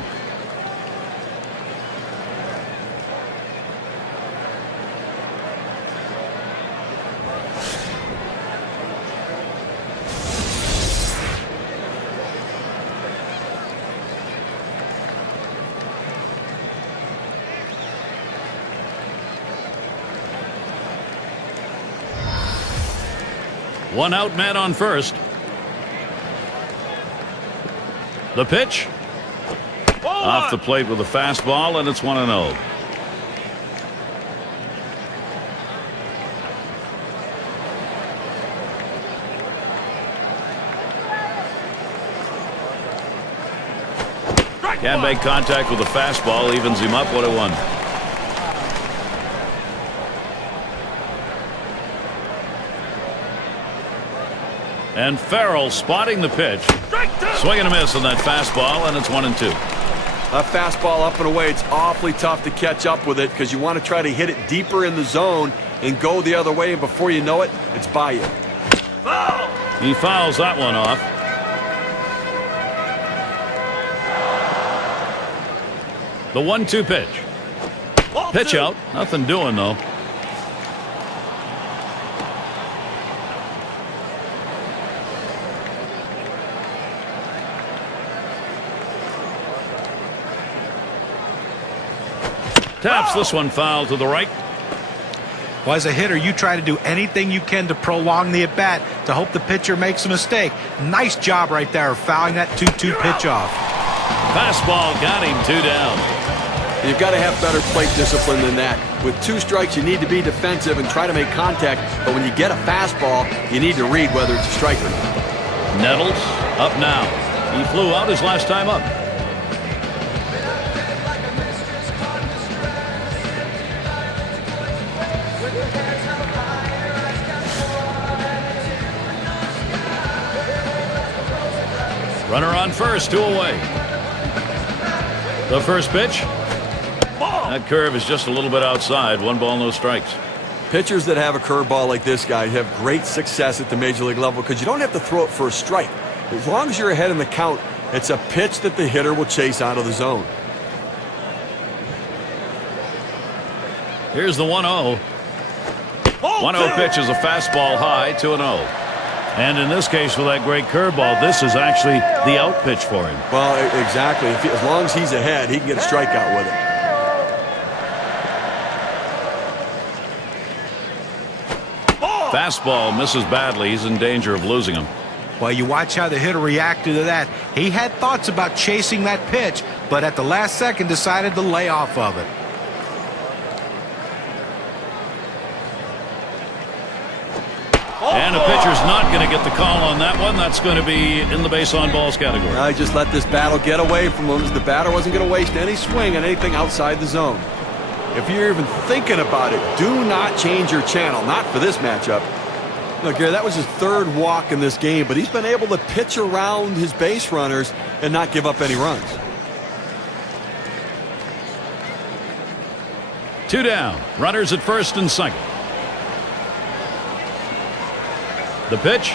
One out, man on first. The pitch. Off the plate with a fastball, and it's 1-0. Can't make contact with the fastball, evens him up, 1-1. And Farrell spotting the pitch. Swing and a miss on that fastball, and it's 1-2. A fastball up and away, it's awfully tough to catch up with it because you want to try to hit it deeper in the zone and go the other way, and before you know it, it's by you. He fouls that one off. The 1-2 pitch. Pitch out. Nothing doing, though. Taps this one foul to the right. Well, as a hitter, you try to do anything you can to prolong the at-bat to hope the pitcher makes a mistake. Nice job right there, fouling that 2-2 pitch off. Fastball got him, 2 down. You've got to have better plate discipline than that. With 2 strikes, you need to be defensive and try to make contact. But when you get a fastball, you need to read whether it's a strike or not. Nettles up now. He flew out his last time up. Runner on first, 2 away. The first pitch. That curve is just a little bit outside. 1 ball, no strikes. Pitchers that have a curveball like this guy have great success at the major league level because you don't have to throw it for a strike. As long as you're ahead in the count, it's a pitch that the hitter will chase out of the zone. Here's the 1-0. 1-0 pitch is a fastball high, 2-0. And in this case, with that great curveball, this is actually the out pitch for him. Well, exactly. As long as he's ahead, he can get a strikeout with it. Fastball misses badly. He's in danger of losing him. Well, you watch how the hitter reacted to that. He had thoughts about chasing that pitch, but at the last second decided to lay off of it. And the pitcher's not going to get the call on that one. That's going to be in the base on balls category. I just let this battle get away from him. The batter wasn't going to waste any swing on anything outside the zone. If you're even thinking about it, do not change your channel. Not for this matchup. Look, Gary, that was his 3rd walk in this game, but he's been able to pitch around his base runners and not give up any runs. 2 down. Runners at first and second. The pitch.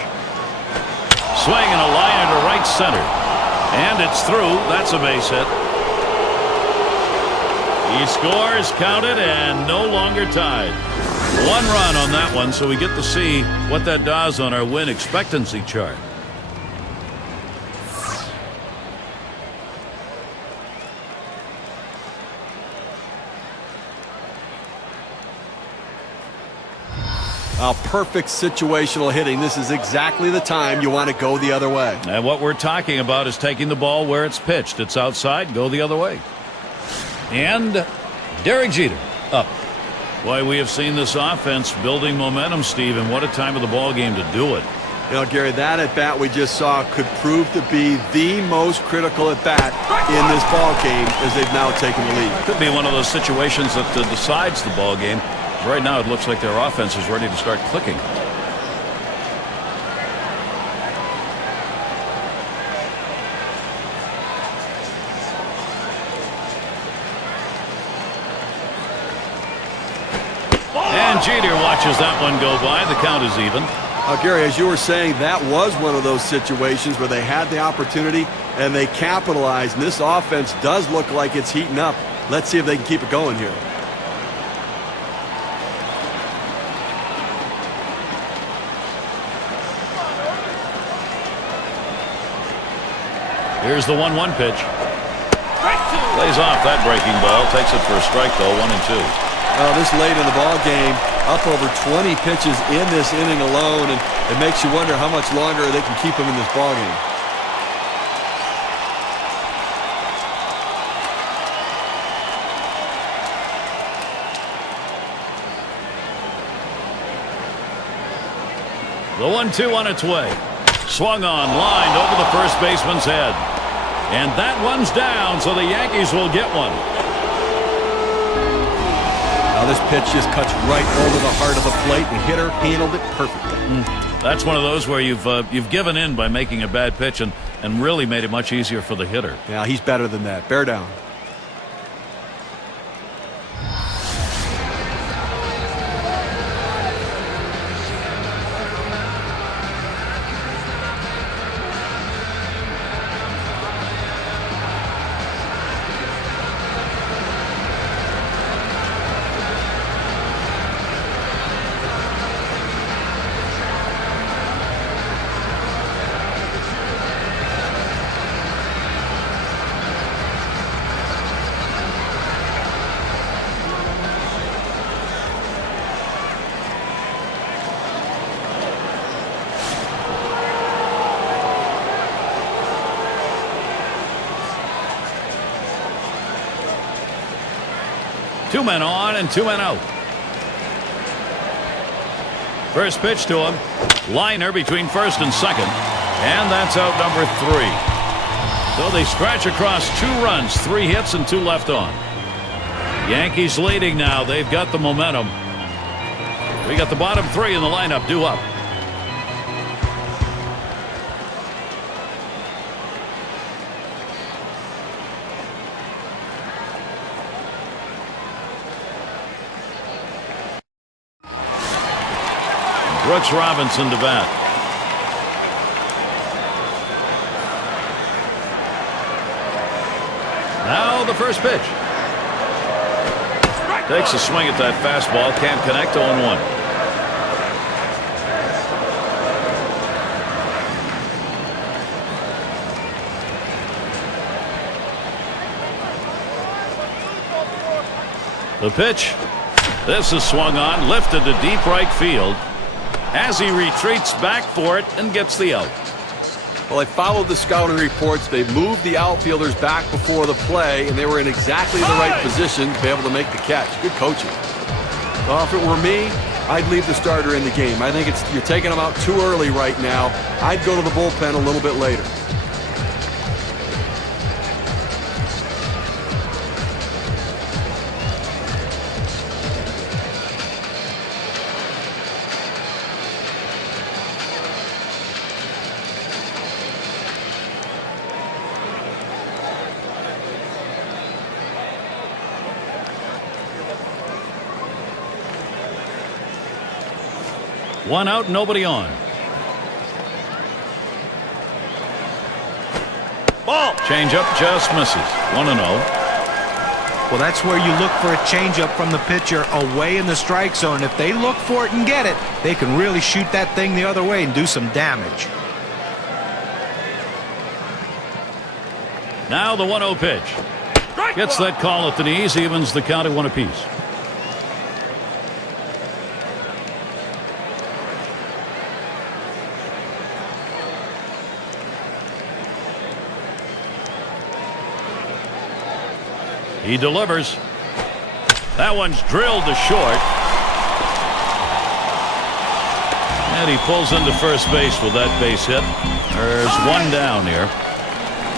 Swing and a liner to right center. And it's through. That's a base hit. He scores, counted, and no longer tied. 1 run on that one, so we get to see what that does on our win expectancy chart. Perfect situational hitting. This is exactly the time you want to go the other way. And what we're talking about is taking the ball where it's pitched. It's outside, go the other way. And Derek Jeter up. Why, we have seen this offense building momentum, Steve, and what a time of the ball game to do it. You know, Gary, that at-bat we just saw could prove to be the most critical at-bat in this ball game as they've now taken the lead. Could be one of those situations that decides the ball game. Right now, it looks like their offense is ready to start clicking. And Jeter watches that one go by. The count is even. Gary, as you were saying, that was one of those situations where they had the opportunity and they capitalized. And this offense does look like it's heating up. Let's see if they can keep it going here. Here's the 1-1 pitch. Lays off that breaking ball. Takes it for a strike, though, 1-2. This late in the ball game, up over 20 pitches in this inning alone, and it makes you wonder how much longer they can keep him in this ball game. The 1-2 on its way. Swung on, lined over the first baseman's head. And that one's down, so the Yankees will get one. Now this pitch just cuts right over the heart of the plate. The hitter handled it perfectly. That's one of those where you've given in by making a bad pitch and really made it much easier for the hitter. Yeah, he's better than that. Bear down. 2 men on and 2 men out. First pitch to him. Liner between first and second. And that's out number 3. So they scratch across 2 runs, 3 hits, and 2 left on. Yankees leading now. They've got the momentum. We got the bottom 3 in the lineup due up. Brooks Robinson to bat. Now the first pitch. Takes a swing at that fastball. Can't connect. 0-1. The pitch. This is swung on. Lifted to deep right field. As he retreats back for it and gets the out. Well, they followed the scouting reports. They moved the outfielders back before the play, and they were in exactly the right position to be able to make the catch. Good coaching. Well, if it were me, I'd leave the starter in the game. I think you're taking him out too early right now. I'd go to the bullpen a little bit later. One out, nobody on. Ball. Changeup just misses. 1-0. Well, that's where you look for a changeup from the pitcher away in the strike zone. If they look for it and get it, they can really shoot that thing the other way and do some damage. Now the 1-0 pitch. Gets that call at the knees, evens the count at 1 apiece. He delivers. That one's drilled to short. And he pulls into first base with that base hit. There's 1 down here.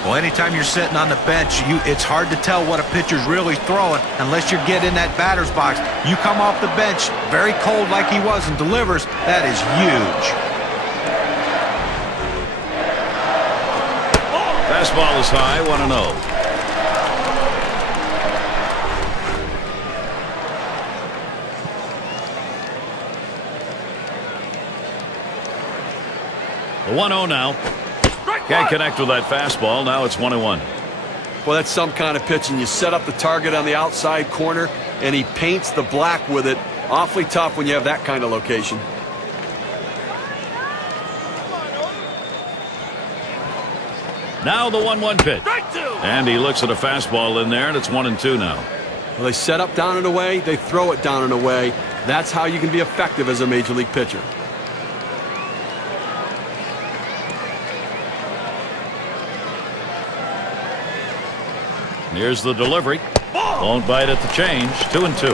Well, anytime you're sitting on the bench, it's hard to tell what a pitcher's really throwing unless you get in that batter's box. You come off the bench very cold like he was and delivers. That is huge. Fastball is high, 1-0. The 1-0 now. Can't connect with that fastball. Now it's 1-1. Well, that's some kind of pitching. You set up the target on the outside corner, and he paints the black with it. Awfully tough when you have that kind of location. Now the 1-1 pitch. And he looks at a fastball in there, and it's 1-2 now. Well, they set up down and away. They throw it down and away. That's how you can be effective as a major league pitcher. Here's the delivery. Won't bite at the change. 2-2.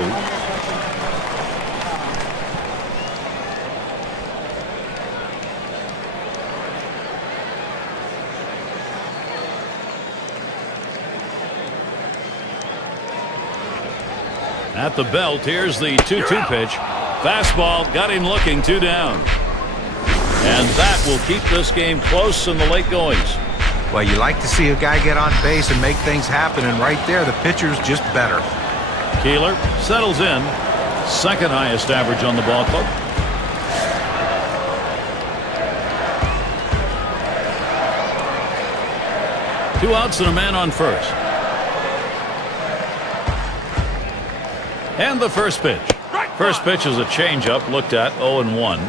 At the belt, here's the 2-2 pitch. Fastball got him looking. 2 down. And that will keep this game close in the late goings. Well, you like to see a guy get on base and make things happen, and right there, the pitcher's just better. Keeler settles in. Second highest average on the ball club. Two outs and a man on first. And the first pitch. First pitch is a changeup, looked at 0-1.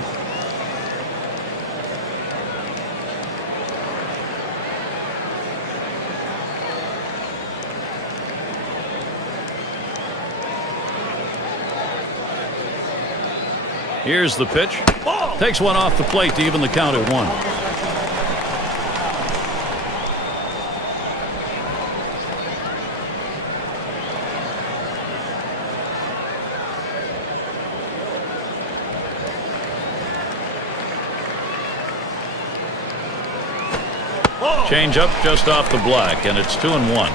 Here's the pitch. Takes one off the plate to even the count at 1. Change up just off the black, and it's 2-1.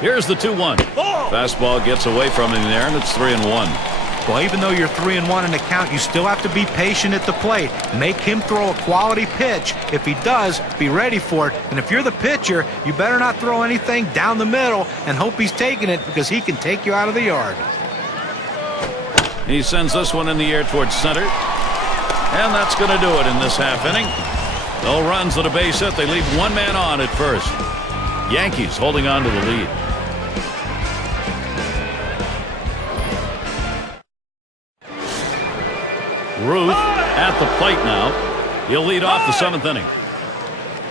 Here's the 2-1. Fastball gets away from him there, and it's 3-1. Well, even though you're 3-1 in the count, you still have to be patient at the plate. Make him throw a quality pitch. If he does, be ready for it. And if you're the pitcher, you better not throw anything down the middle and hope he's taking it, because he can take you out of the yard. He sends this one in the air towards center. And that's going to do it in this half inning. No runs and a base hit. They leave one man on at first. Yankees holding on to the lead. Ruth at the plate now. He'll lead off the 7th inning.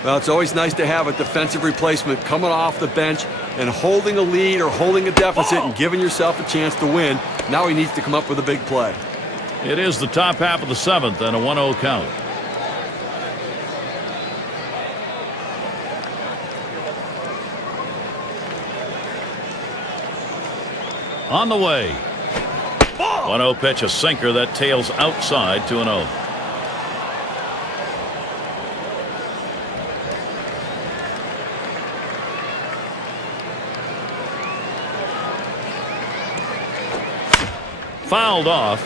Well, it's always nice to have a defensive replacement coming off the bench and holding a lead or holding a deficit and giving yourself a chance to win. Now he needs to come up with a big play. It is the top half of the 7th and a 1-0 count. On the way. 1-0 pitch, a sinker that tails outside, 2-0. Fouled off.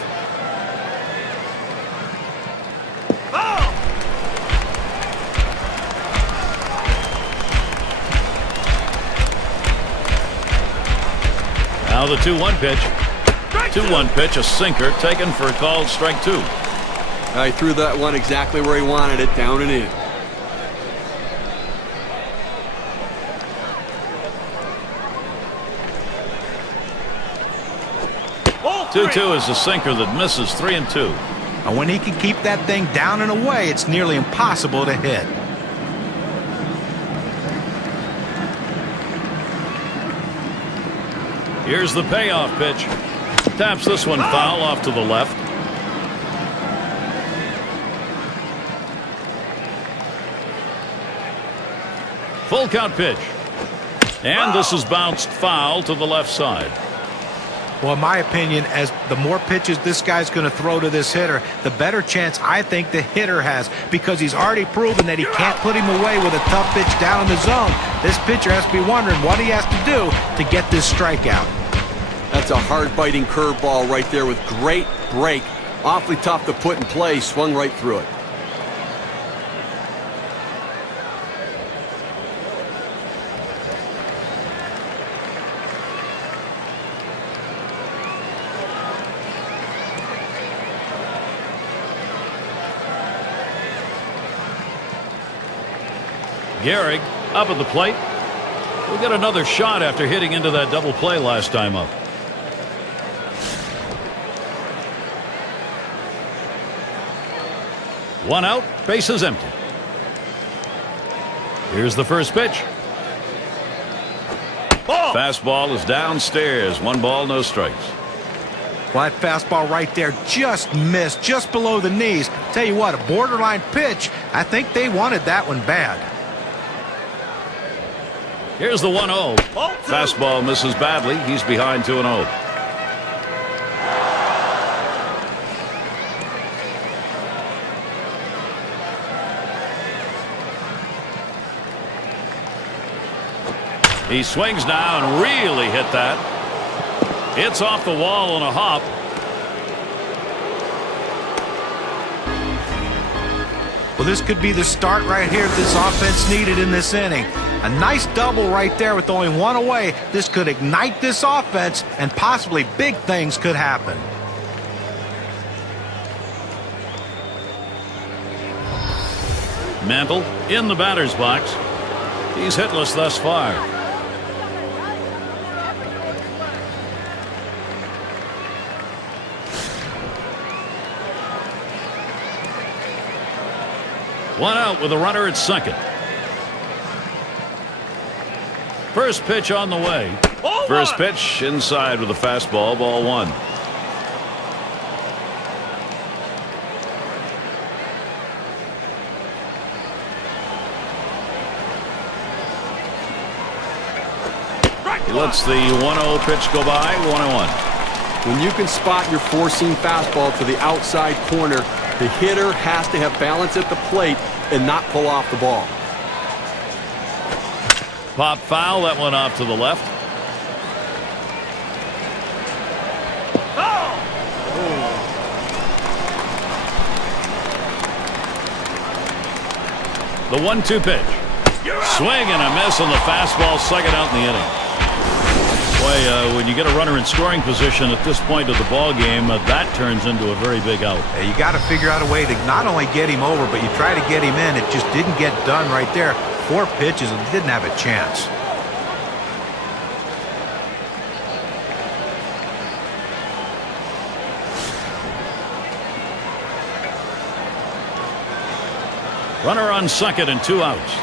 Now the 2-1 pitch. 2-1 pitch, a sinker taken for a called strike 2. I threw that one exactly where he wanted it, down and in. 2-2 is a sinker that misses, 3-2. And when he can keep that thing down and away, it's nearly impossible to hit. Here's the payoff pitch. Taps this one foul off to the left. Full count pitch. And this is bounced foul to the left side. Well, in my opinion, as the more pitches this guy's going to throw to this hitter, the better chance I think the hitter has, because he's already proven that he can't put him away with a tough pitch down in the zone. This pitcher has to be wondering what he has to do to get this strikeout. That's a hard-biting curveball right there with great break. Awfully tough to put in play. Swung right through it. Gehrig up at the plate. We'll get another shot after hitting into that double play last time up. One out, bases empty. Here's the first pitch. Fastball is downstairs. 1 ball, no strikes. Well, that fastball right there just missed, just below the knees. Tell you what, a borderline pitch. I think they wanted that one bad. Here's the 1-0. Fastball misses badly. He's behind 2-0. He swings now and really hit that. It's off the wall on a hop. Well, this could be the start right here this offense needed in this inning. A nice double right there with only 1 away. This could ignite this offense, and possibly big things could happen. Mantle in the batter's box. He's hitless thus far. One out with a runner at second. First pitch on the way. First pitch inside with a fastball, ball 1. He lets the 1-0 pitch go by. 1-1. When you can spot your four-seam fastball to the outside corner, the hitter has to have balance at the plate and not pull off the ball. Pop foul. That one off to the left. The 1-2 pitch. Swing and a miss on the fastball, second out in the inning. Boy, when you get a runner in scoring position at this point of the ball game, that turns into a very big out. Yeah, you got to figure out a way to not only get him over, but you try to get him in. It just didn't get done right there. 4 pitches and didn't have a chance. Runner on second and 2 outs.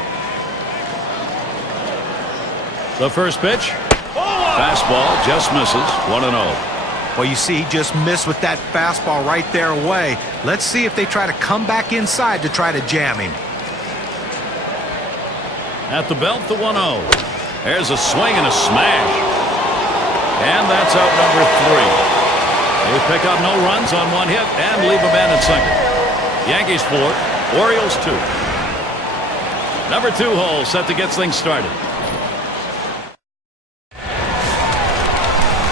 The first pitch. Fastball just misses. 1-0. Well, you see, he just missed with that fastball right there away. Let's see if they try to come back inside to try to jam him. At the belt, the 1-0. There's a swing and a smash. And that's out number 3. They pick up no runs on 1 hit and leave a man at second. Yankees 4, Orioles 2. Number 2 hole set to get things started.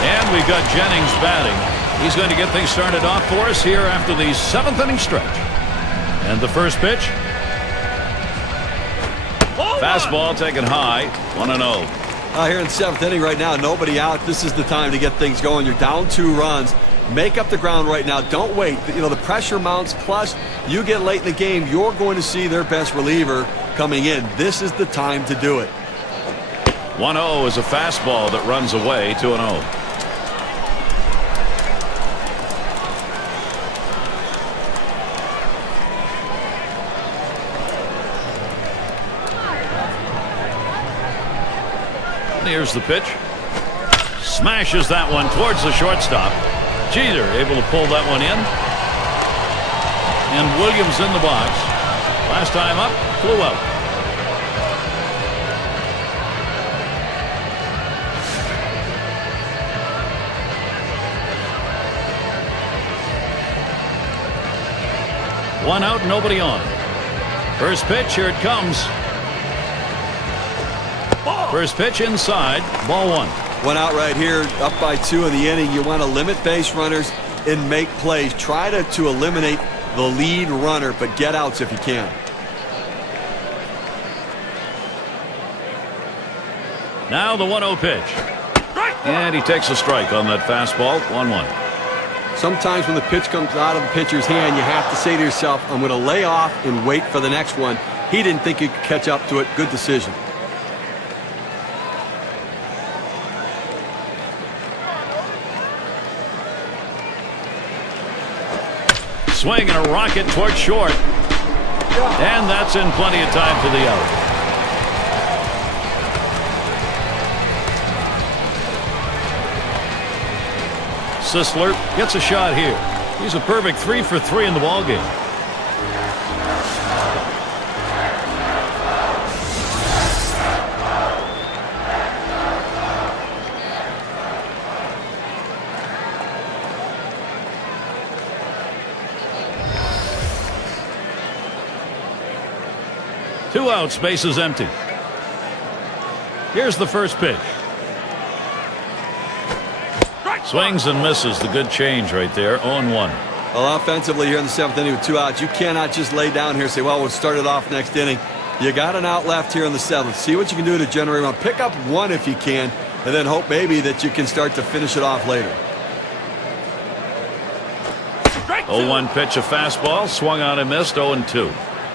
And we've got Jennings batting. He's going to get things started off for us here after the 7th inning stretch. And the first pitch. Fastball taken high. 1-0. Here in the 7th inning right now, nobody out. This is the time to get things going. You're down 2 runs. Make up the ground right now. Don't wait. You know, the pressure mounts. Plus, you get late in the game, you're going to see their best reliever coming in. This is the time to do it. 1-0 is a fastball that runs away. 2-0. Here's the pitch. Smashes that one towards the shortstop. Jeter able to pull that one in. And Williams in the box. Last time up, flew out. One out, nobody on. First pitch, here it comes. First pitch inside, ball 1. 1 out right here, up by 2 in the inning. You want to limit base runners and make plays. Try to eliminate the lead runner, but get outs if you can. Now the 1-0 pitch. And he takes a strike on that fastball. 1-1. Sometimes when the pitch comes out of the pitcher's hand, you have to say to yourself, I'm going to lay off and wait for the next one. He didn't think he could catch up to it. Good decision. Swing and a rocket toward short. And that's in plenty of time for the out. Sisler gets a shot here. He's a perfect 3 for 3 in the ballgame. Two outs, bases empty. Here's the first pitch. Swings and misses. The good change right there. 0-1. Well, offensively here in the 7th inning with 2 outs, you cannot just lay down here and say, well, we'll start it off next inning. You got an out left here in the 7th. See what you can do to generate one. Pick up 1 if you can, and then hope maybe that you can start to finish it off later. 0-1 pitch, a fastball. Swung on and missed. 0-2.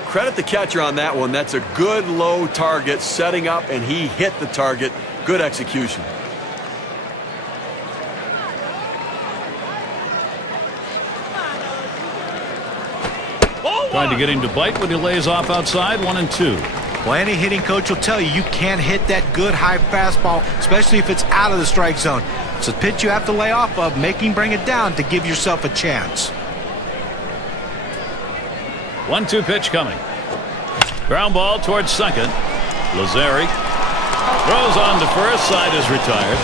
Credit the catcher on that one. That's a good low target setting up, and he hit the target. Good execution. Trying to get him to bite when he lays off outside. 1-2. Well, any hitting coach will tell you can't hit that good high fastball, especially if it's out of the strike zone. It's a pitch you have to lay off of, make him bring it down to give yourself a chance. 1-2 pitch coming. Ground ball towards second. Lazari. Throws on to first. Side is retired.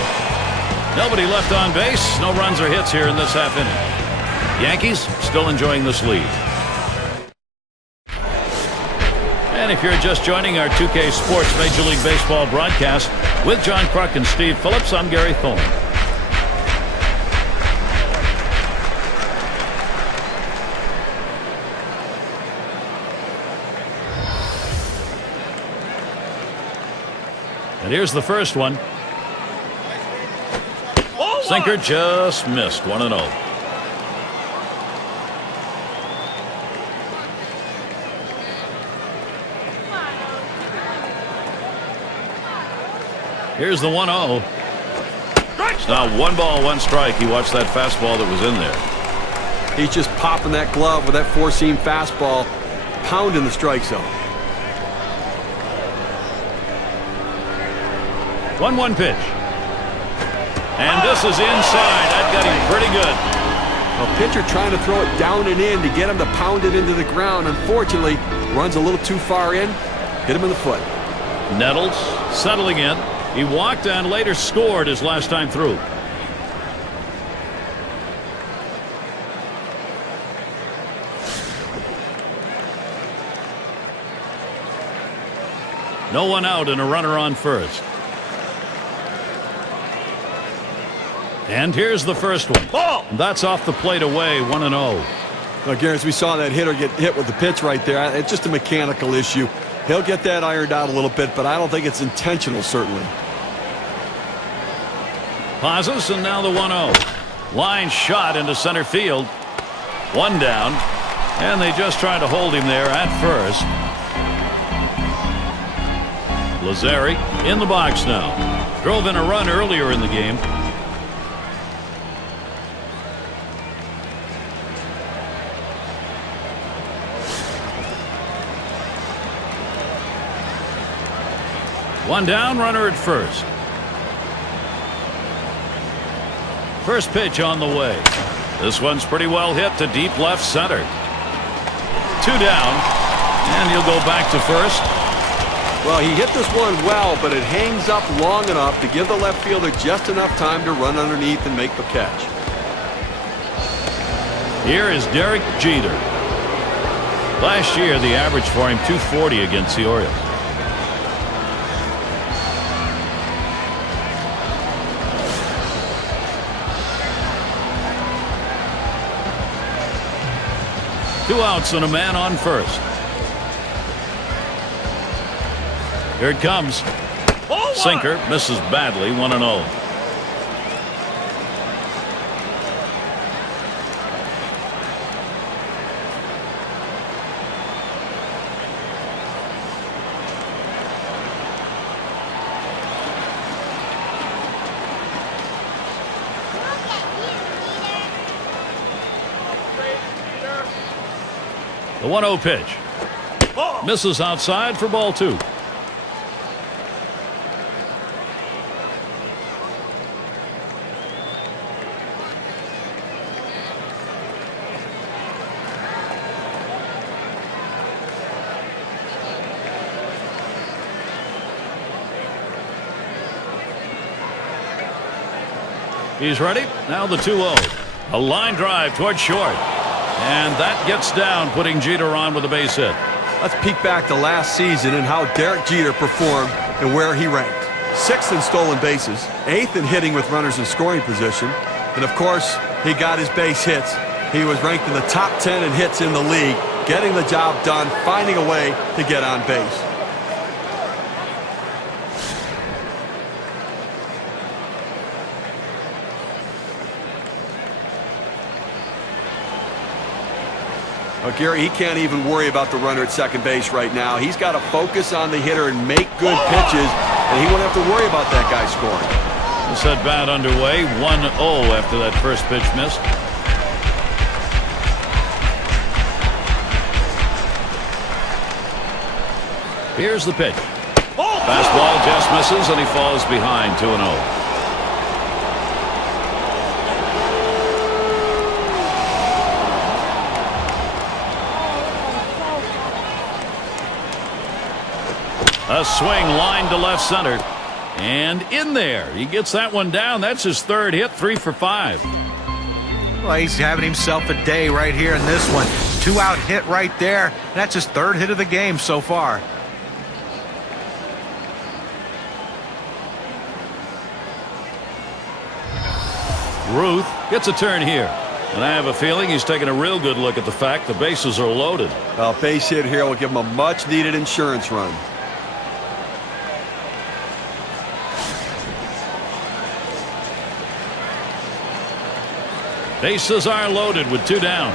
Nobody left on base. No runs or hits here in this half inning. Yankees still enjoying this lead. And if you're just joining our 2K Sports Major League Baseball broadcast with John Kruk and Steve Phillips, I'm Gary Thorne. And here's the first one. Sinker just missed. 1-0. Here's the 1-0. It's now 1-1 strike. He watched that fastball that was in there. He's just popping that glove with that four-seam fastball, pounding the strike zone. 1-1 pitch. And this is inside. That got him pretty good. A pitcher trying to throw it down and in to get him to pound it into the ground. Unfortunately, runs a little too far in. Hit him in the foot. Nettles settling in. He walked and later scored his last time through. No one out and a runner on first. And here's the first one. And that's off the plate away. 1-0. Well, Gary, as we saw that hitter get hit with the pitch right there, it's just a mechanical issue. He'll get that ironed out a little bit, but I don't think it's intentional, certainly. Pauses, and now the 1-0. Line shot into center field. One down, and they just tried to hold him there at first. Lazzari in the box now. Drove in a run earlier in the game. One down, runner at first. First pitch on the way. This one's pretty well hit to deep left center. Two down, and he'll go back to first. Well, he hit this one well, but it hangs up long enough to give the left fielder just enough time to run underneath and make the catch. Here is Derek Jeter. Last year, the average for him 240 against the Orioles. Two outs and a man on first. Here it comes. Sinker misses badly. 1-0. The 1-0 pitch. Misses outside for ball two. He's ready. Now the 2-0. A line drive toward short. And that gets down, putting Jeter on with a base hit. Let's peek back to last season and how Derek Jeter performed and where he ranked. 6th in stolen bases, 8th in hitting with runners in scoring position, and of course, he got his base hits. He was ranked in the top 10 in hits in the league, getting the job done, finding a way to get on base. Well, Gary, he can't even worry about the runner at second base right now. He's got to focus on the hitter and make good pitches, and he won't have to worry about that guy scoring. This at bat underway. 1-0 after that first pitch missed. Here's the pitch. Fastball just misses, and he falls behind. 2-0. A swing line to left center. And in there. He gets that one down. That's his third hit, 3 for 5. Well, he's having himself a day right here in this one. 2-out hit right there. That's his third hit of the game so far. Ruth gets a turn here. And I have a feeling he's taking a real good look at the fact the bases are loaded. A base hit here will give him a much-needed insurance run. Bases are loaded with 2 down.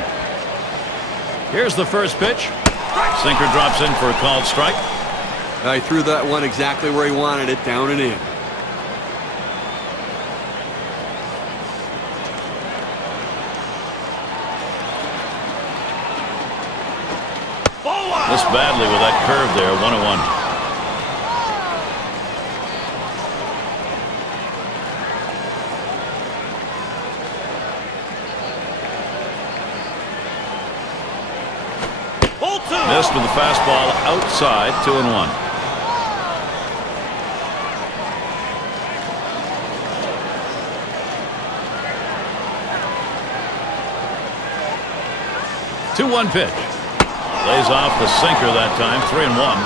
Here's the first pitch. Sinker drops in for a called strike. He threw that one exactly where he wanted it, down and in. Missed badly with that curve there, 1-1. Missed with the fastball outside, 2-1. Two-one pitch. Lays off the sinker that time, 3-1.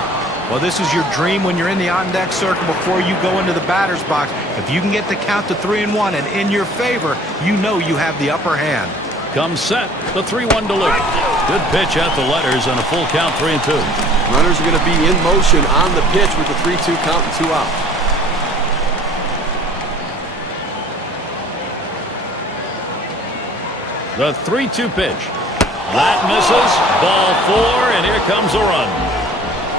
Well, this is your dream when you're in the on-deck circle before you go into the batter's box. If you can get the count to 3-1 and in your favor, you know you have the upper hand. Comes set, the 3-1 delivery. Good pitch at the letters and a full count, 3-2. Runners are going to be in motion on the pitch with the 3-2 count and 2 out. The 3-2 pitch. That misses. Ball 4, and here comes a run.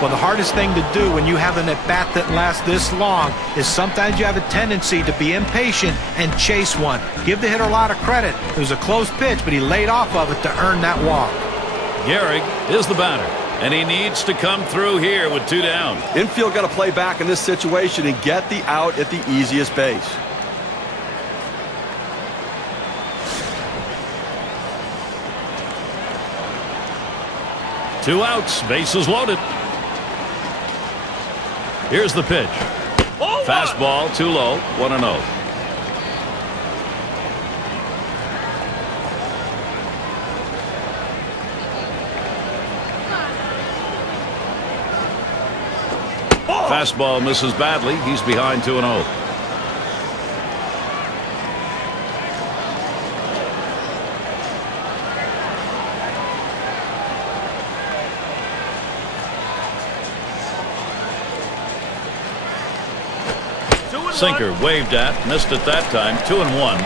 Well, the hardest thing to do when you have an at-bat that lasts this long is sometimes you have a tendency to be impatient and chase one. Give the hitter a lot of credit. It was a close pitch, but he laid off of it to earn that walk. Gehrig is the batter, and he needs to come through here with 2 down. Infield got to play back in this situation and get the out at the easiest base. Two outs, bases loaded. Here's the pitch. Fastball too low, 1-0. Fastball misses badly. He's behind 2-0. Sinker waved at, missed it that time, 2-1.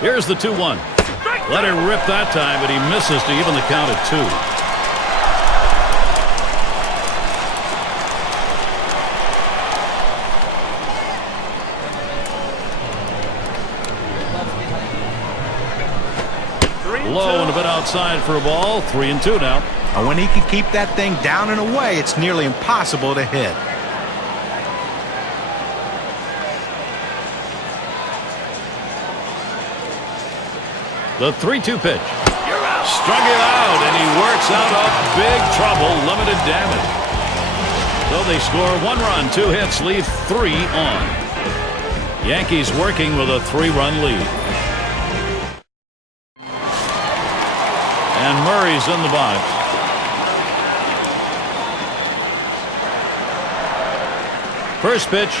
Here's the 2-1. Let it rip that time, but he misses to even the count at 2. Low and a bit outside for a ball. 3-2 now. And when he can keep that thing down and away, it's nearly impossible to hit. The 3-2 pitch. Struck it out, and he works out of big trouble. Limited damage. So they score 1 run, 2 hits, leave 3 on. Yankees working with a 3-run lead. And Murray's in the box. First pitch.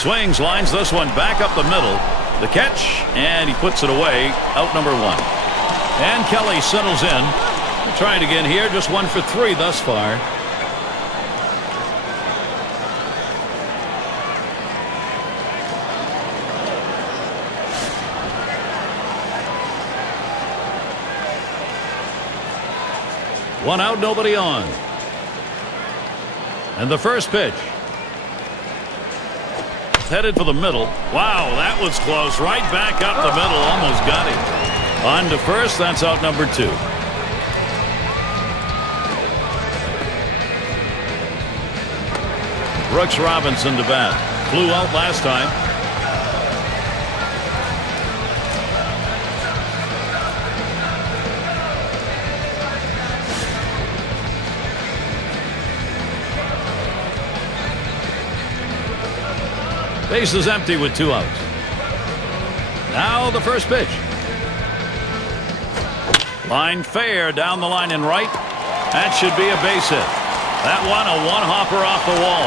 Swings, lines this one back up the middle. The catch, and he puts it away. Out number 1. And Kelly settles in. Trying again here. Just 1 for 3 thus far. One out, nobody on. And the first pitch. Headed for the middle. Wow, that was close. Right back up the middle. Almost got him. On to first. That's out number 2. Brooks Robinson to bat. Flew out last time. Base is empty with 2 outs. Now the first pitch. Line fair down the line and right. That should be a base hit. That one, a one-hopper off the wall.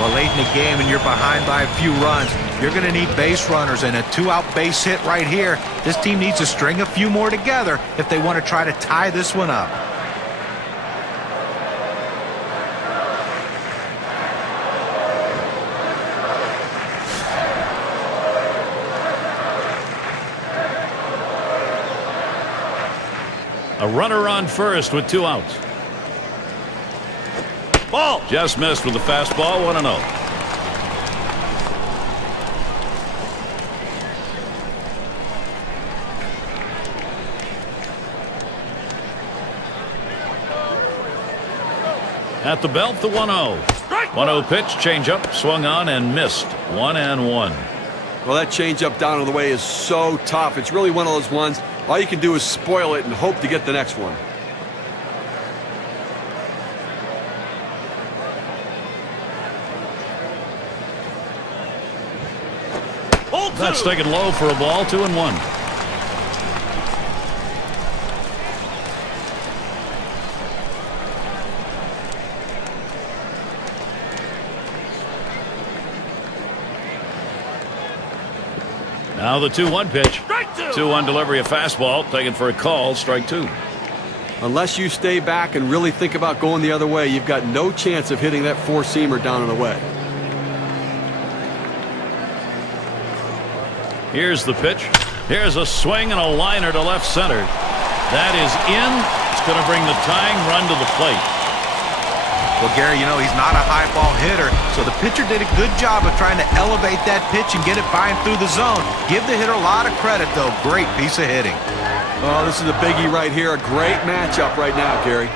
Well, late in the game and you're behind by a few runs, you're going to need base runners, and a 2-out base hit right here. This team needs to string a few more together if they want to try to tie this one up. A runner on first with 2 outs. Ball. Just missed with the fastball, 1-0. At the belt, the 1-0. 1-0 pitch, changeup, swung on and missed. 1-1. Well, that changeup down on the way is so tough. It's really one of those ones, all you can do is spoil it and hope to get the next one. That's taken low for a ball, 2-1. Now the 2-1 pitch. 2-1 delivery, a fastball taken for a call, strike 2. Unless you stay back and really think about going the other way, you've got no chance of hitting that four-seamer down and away. Here's the pitch. Here's a swing and a liner to left center. That is in. It's going to bring the tying run to the plate. Well, Gary, you know, he's not a high ball hitter, so the pitcher did a good job of trying to elevate that pitch and get it by him through the zone. Give the hitter a lot of credit, though. Great piece of hitting. Oh, this is a biggie right here. A great matchup right now, Gary.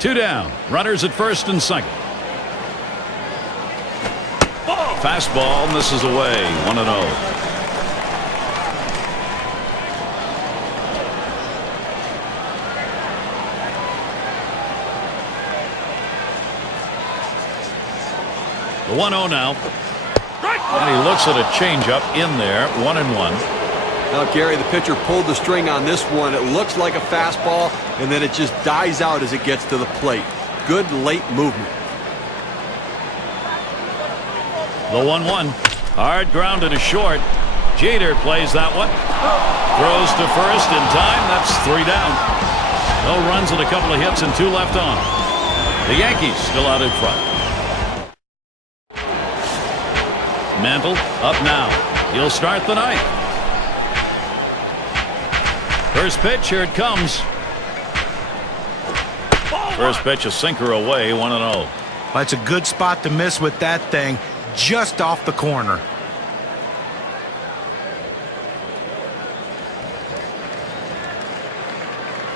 Two down. Runners at first and second. Fastball misses away. 1-0. The 1-0 now. And he looks at a changeup in there. 1-1. Now, Gary, the pitcher pulled the string on this one. It looks like a fastball, and then it just dies out as it gets to the plate. Good late movement. The 1-1. Hard grounded to short. Jeter plays that one. Throws to first in time. That's 3 down. No runs and a couple of hits and 2 left on. The Yankees still out in front. Mantle up now. He'll start the ninth. First pitch, here it comes. First pitch, a sinker away, 1-0. That's a good spot to miss with that thing, just off the corner.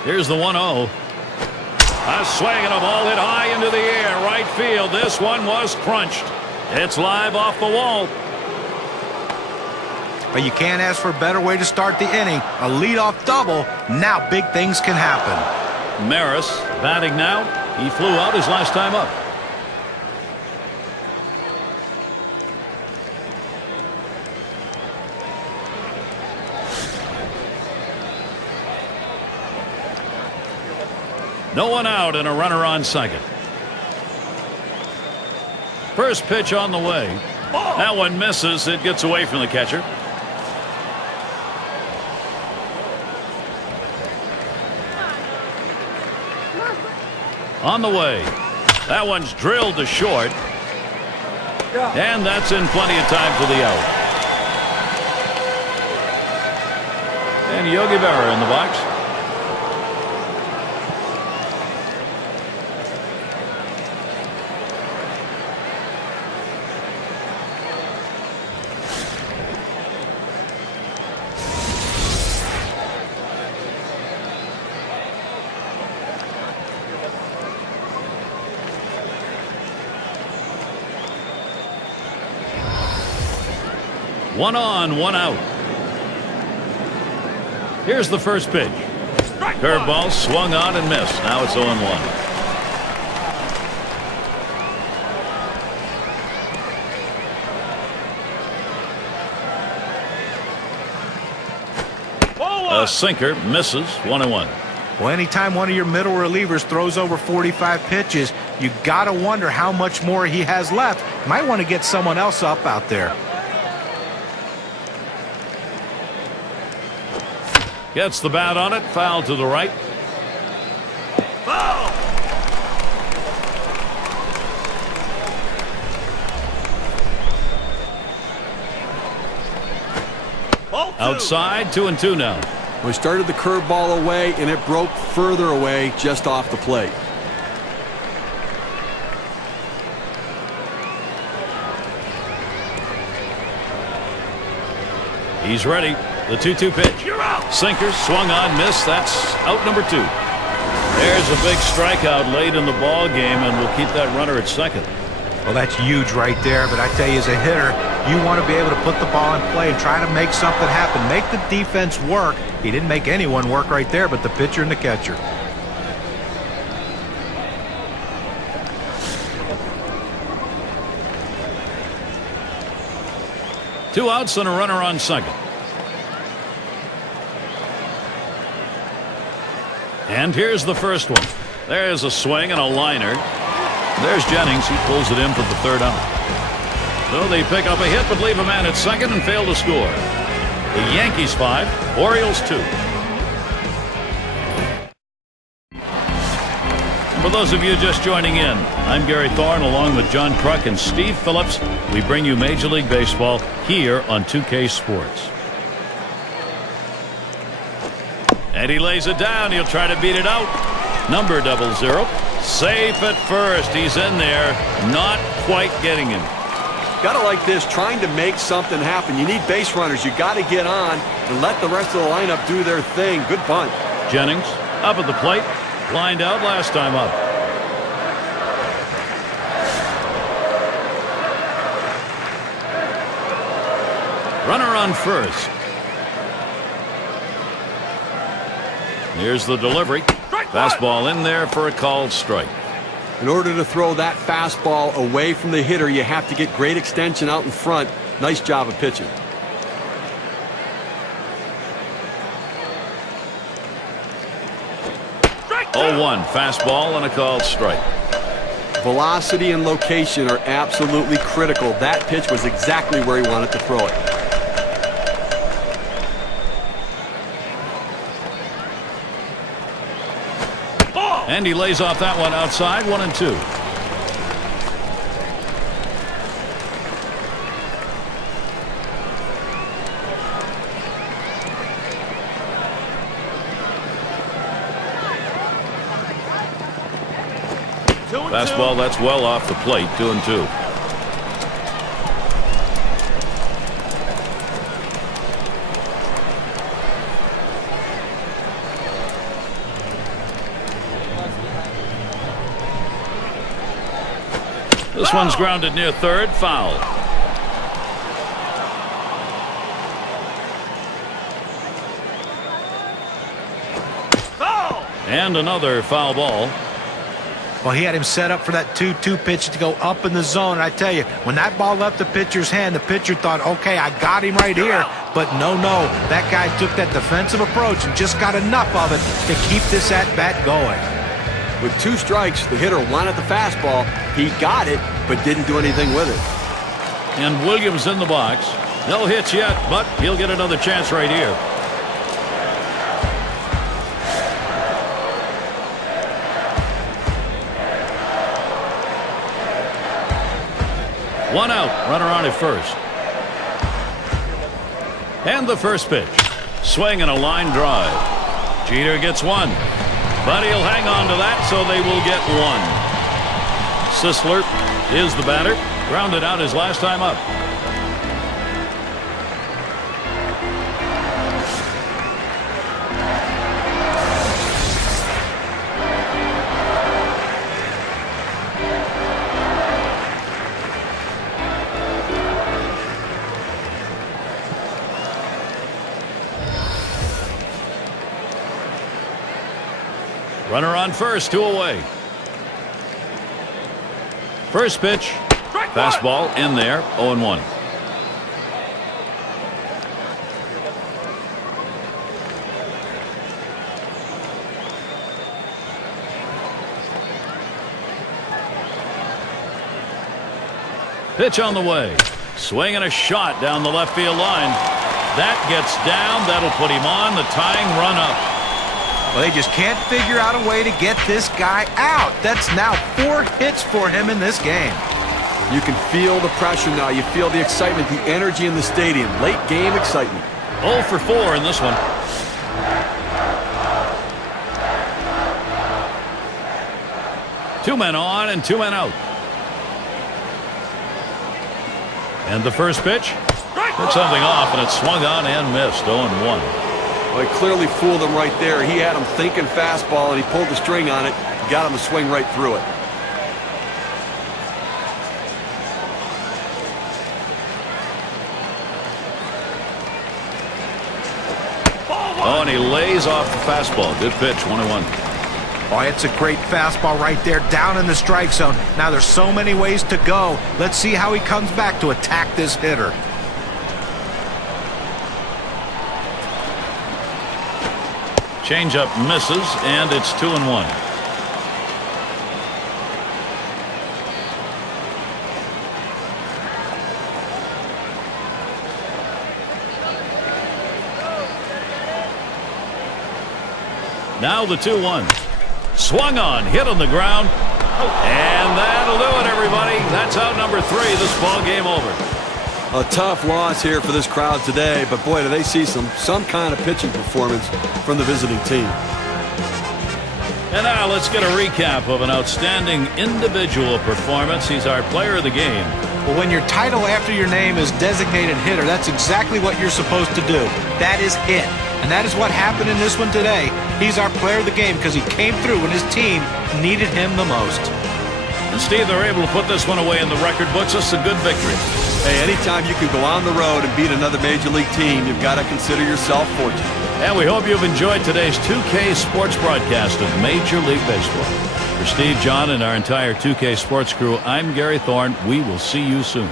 Here's the 1-0. A swing and a ball hit high into the air, right field. This one was crunched. It's live off the wall. But you can't ask for a better way to start the inning. A leadoff double. Now big things can happen. Maris batting now. He flew out his last time up. No one out and a runner on second. First pitch on the way. That one misses. It gets away from the catcher. On the way. That one's drilled to short. And that's in plenty of time for the out. And Yogi Berra in the box. One on, one out. Here's the first pitch. Curveball swung on and missed. Now it's 0-1. A sinker misses. 1-1. Well, anytime one of your middle relievers throws over 45 pitches, you got to wonder how much more he has left. You might want to get someone else up out there. Gets the bat on it. Foul to the right. Foul! Outside, 2-2 now. We started the curveball away, and it broke further away just off the plate. He's ready. The 2-2 pitch. You're out. Sinker swung on, missed. That's out number 2. There's a big strikeout late in the ball game, and we'll keep that runner at second. Well, that's huge right there, but I tell you, as a hitter, you want to be able to put the ball in play and try to make something happen. Make the defense work. He didn't make anyone work right there, but the pitcher and the catcher. Two outs and a runner on second. And here's the first one. There's a swing and a liner. There's Jennings. He pulls it in for the third out. So they pick up a hit but leave a man at second and fail to score. The Yankees 5, Orioles 2. And for those of you just joining in, I'm Gary Thorne along with John Kruk and Steve Phillips. We bring you Major League Baseball here on 2K Sports. And he lays it down. He'll try to beat it out. Number 00. Safe at first. He's in there. Not quite getting him. Got to like this, trying to make something happen. You need base runners. You got to get on and let the rest of the lineup do their thing. Good bunt. Jennings up at the plate. Lined out last time up. Runner on first. Here's the delivery. Fastball in there for a called strike. In order to throw that fastball away from the hitter, you have to get great extension out in front. Nice job of pitching. Strike 0-1. Fastball and a called strike. Velocity and location are absolutely critical. That pitch was exactly where he wanted to throw it. And he lays off that one outside. 1-2. Fastball that's well off the plate. 2-2. This one's grounded near third. Foul. Foul! And another foul ball. Well, he had him set up for that 2-2 pitch to go up in the zone. And I tell you, when that ball left the pitcher's hand, the pitcher thought, okay, I got him right here. But no, that guy took that defensive approach and just got enough of it to keep this at-bat going. With 2 strikes, the hitter wanted the fastball. He got it, but didn't do anything with it. And Williams in the box. No hits yet, but he'll get another chance right here. One out. Runner on at first. And the first pitch. Swing and a line drive. Jeter gets one. But he'll hang on to that, so they will get one. Sisler is the batter. Grounded out his last time up. Runner on first, 2 away. First pitch. Fastball in there, 0-1. Pitch on the way. Swing and a shot down the left field line. That gets down. That'll put him on the tying run up. Well, they just can't figure out a way to get this guy out. That's now 4 hits for him in this game. You can feel the pressure now. You feel the excitement, the energy in the stadium. Late game excitement. 0 for 4 in this one. Two men on and 2 men out. And the first pitch. Took something off, and it swung on and missed. 0-1. Well, he clearly fooled him right there. He had him thinking fastball, and he pulled the string on it. Got him to swing right through it. Oh, and he lays off the fastball. Good pitch, 1-1. Oh, it's a great fastball right there down in the strike zone. Now there's so many ways to go. Let's see how he comes back to attack this hitter. Changeup misses, and it's 2-1. Now the 2-1. Swung on, hit on the ground. And that'll do it, everybody. That's out number 3. This ball game over. A tough loss here for this crowd today, but boy, do they see some kind of pitching performance from the visiting team. And now let's get a recap of an outstanding individual performance. He's our player of the game. Well, when your title after your name is designated hitter, that's exactly what you're supposed to do. That is hit. And that is what happened in this one today. He's our player of the game because he came through when his team needed him the most. And Steve, they're able to put this one away in the record books. It's a good victory. Hey, anytime you can go on the road and beat another major league team, you've got to consider yourself fortunate. And we hope you've enjoyed today's 2K Sports broadcast of Major League Baseball. For Steve, John, and our entire 2K Sports crew, I'm Gary Thorne. We will see you soon.